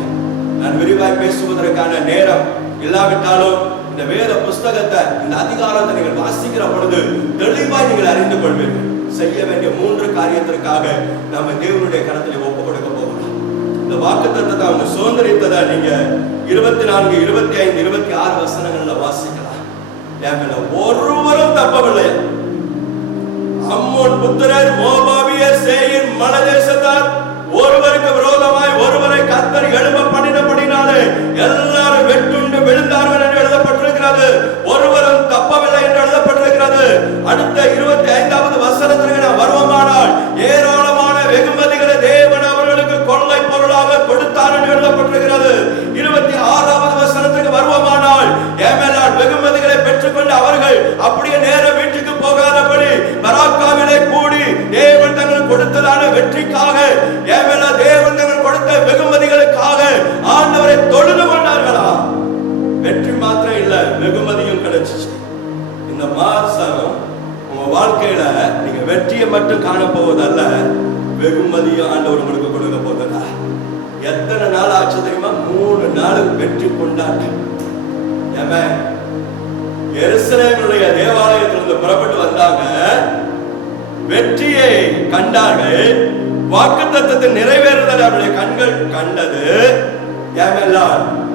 நான் விரிவாய் பேசுவதற்கான நேரம் இல்லாவிட்டாலும் இந்த வேத புஸ்தகத்தை, இந்த அதிகாரத்தை நீங்கள் வாசிக்கிற பொழுது தெளிவாய் நீங்கள் அறிந்து கொள்வீர்கள். செய்ய வேண்டிய 3 காரியத்திற்காக நம்ம தேவனுடைய கரத்தில் ஒப்பு கொடுக்க போகிறோம். இந்த வாக்குத்தத்தத்தை அவங்க சுதந்திரித்ததை நீங்க 24, 25, 26 வசனங்கள்ல வாசிக்கலாம். ஒருவரும் தப்பவில்லை. அம்மோன் புத்திரர், மோவாபியர், சேயீர் மலைதேசத்தார் ஒருவருக்கு விரோதமாய் ஒருவரை கர்த்தர் எழும்ப பண்ணினபடினாலே எல்லாரும் வெட்டுண்டு விழுந்தார்கள் என்று எழுதப்பட்டிருக்கிறது. ஒருவரும் தப்பவில்லை என்று எழுதப்பட்டிருக்கிறது. அடுத்த 25வது வசனத்திற்கு நாம் வருவோமானால், ஏராளமான வெகுமதிகளை தேவன் அவர்களுக்கு கொள்ளை பொருளாக கொடுத்தார் என்று எழுதப்பட்டிருக்கிறது. 26வது வசனத்துக்கு வருவோமானால், ஏமேலால் வெகுமதிகளை பெற்றுக்கொண்டு அவர்கள் அப்படியே நேர வீட்டுக்கு போகாதபடி பராக்காவிலே கூடி தேவன் தங்களுக்கு கொடுத்ததான வெற்றிக்காக, ஏமேலா தேவன் தங்களுக்கு கொடுத்த வெகுமதிகளுக்காக ஆண்டவரை தொழுது கொண்டார்களா? வெற்றி மாத்திரம் இல்ல, வெகுமதியும் கிடைச்சிச்சு. இந்த மாசம் உங்க வாழ்க்கையில நீங்க வெற்றியை மட்டும் காண போவதல்ல, வெகுமதியும் ஆண்டவர் உங்களுக்கு கொடுக்க போவதா. எத்தனை நாள் ஆச்சு தெரியுமா? 3 நாள் வெற்றி கொண்டாட்டம். எருசலேமுடைய தேவாலயத்திலிருந்து புறப்பட்டு வந்தாங்க, வெற்றியை கண்டார்கள். வாக்குத்தத்தத்தின் நிறைவேறுதல் அவருடைய கண்கள் கண்டது.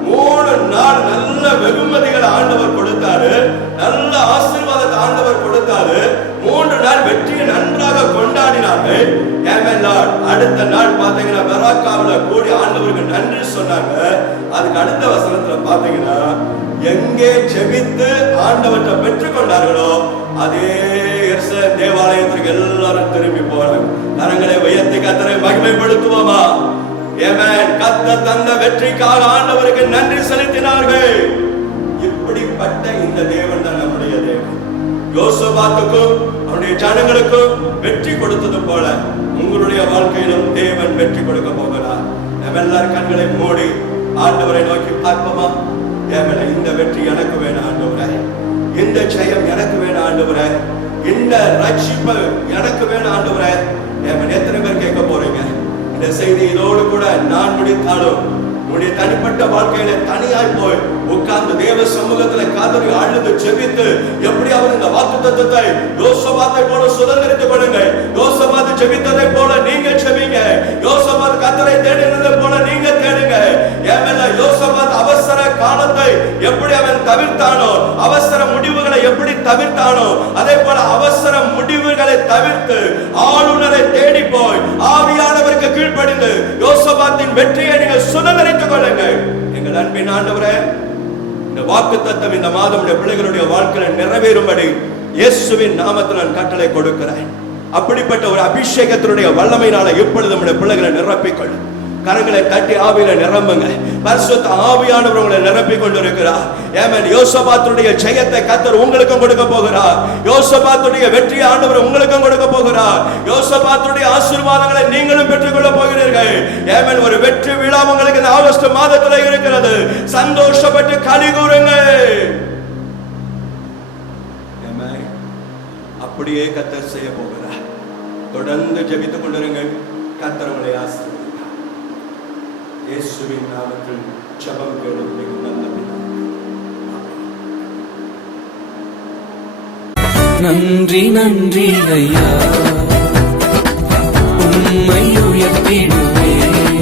3 நாள் நல்ல வெகுமதிகளை ஆண்டவர் கொடுத்தாரு, நல்ல ஆசீர்வாதத்தை ஆண்டவர் கொடுத்தாரு. 3 நாள் வெற்றியை நன்றாக கொண்டாடினார்கள். அடுத்த நாள் பாத்தீங்கன்னா பெராக்காவில கூடி ஆண்டவருக்கு நன்றி சொன்னாங்க. அதுக்கு அடுத்த வசனத்துல பாத்தீங்கன்னா, எங்கே ஜெபித்து ஆண்டவற்றை பெற்றுக் கொண்டார்களோ அதே எருசலேம் தேவாலயத்திற்கு எல்லாரும் திரும்பி போறாங்க. கரங்களை உயர்த்தி கர்த்தரை மகிமைப்படுத்துவோமா? கர்த்தர் தந்த வெற்றிக்காக ஆண்டவருக்கு நன்றி செலுத்தினார்கள். இப்படிப்பட்ட இந்த தேவன் தான் நம்முடைய தேவன். யோசபாத்துக்கும் அவருடைய ஜனங்களுக்கும் வெற்றி கொடுத்தது போல உங்களுடைய வாழ்க்கையிலும் தேவன் வெற்றி கொடுக்க போகிறார். நம்ம எல்லாரும் கண்களை மூடி ஆண்டவரை நோக்கி பார்ப்போமா? இந்த வெற்றி எனக்கு வேணும் ஆண்டவரே, இந்த ஜெயம் எனக்கு வேணும் ஆண்டவரே, இந்த ரட்சிப்பு எனக்கு வேணும் ஆண்டவரே. எத்தனை பேர் கேட்க போறீங்க இந்த செய்தி? இதோடு கூட நான் முடித்தாலும் உன்னுடைய தனிப்பட்ட வாழ்க்கையில தனியாய் போய் உட்கார்ந்து தேவ சமூகத்துல காதலி அழுது ஜெபித்து எப்படியாவது இந்த வாக்குத்தத்தத்தை யோசபாத்தை போல சுதந்திரித்துக் கொள்ளுங்க. யோசபாத்து ஜெபித்ததை போல நீங்க ஜெபிங்க. யோசபாத் கர்த்தரை தேடினதை போல நீங்க தேடுங்க. யோசபாத் அவசர காலத்தை எப்படி அவன் தவிர்த்தானோ, அவசர முடிவுகளை எப்படி தவிர்த்தானோ, அதே போல அவசர முடிவுகளை தவிர்த்து ஆளுநரை தேடி போய் ஆவியானவருக்கு கீழ்ப்படிந்து யோசபாத்தின் வெற்றியை நீங்கள் சுதந்திரித்துக் கொள்ளுங்கள். எங்கள் அன்பின் ஆண்டவரே, இந்த வாக்குத்தத்தம் இந்த மாதம் பிள்ளைகளுடைய வாழ்க்கையில நிறைவேறும்படி இயேசுவின் நாமத்தில் நான் கட்டளை கொடுக்கிறேன். அப்படிப்பட்ட ஒரு அபிஷேகத்தினுடைய வல்லமையினால இப்பொழுது நம்முடைய பிள்ளைகளை நிரப்பிக்கொள்ளும். கரங்களை தட்டி ஆவியில நிரம்புங்க. பரிசுத்த ஆவியானவர் உங்களை நிரப்பிக் கொண்டிருக்கிறார். யோசபாத்துடைய ஜெயத்தை கர்த்தர் உங்களுக்கும் கொடுக்க போகிறார். யோசபாத்துடைய வெற்றி ஆண்டவர் உங்களுக்கும் கொடுக்க போகிறார். யோசபாத்துடைய ஆசீர்வாதங்களை நீங்களும் பெற்றுக்கொள்ள போகிறீர்கள். ஒரு வெற்றி விழா உங்களுக்கு இந்த ஆகஸ்ட் மாதத்தில் இருக்கிறது. சந்தோஷப்பட்டு களி கூறுங்கள். அப்படியே கர்த்தர் செய்ய போகிறார். தொடர்ந்து ஜெபித்துக் கொண்டிருங்கள். கர்த்தர் உங்களை ஆசீர்வதிப்பார். இயேசுவின் நாமத்தில் ஜெபம் கேளும் எங்கள் நல்ல பிதாவே. நன்றி நன்றி ஐயா, உம்மை உயர்த்திடுவேன்.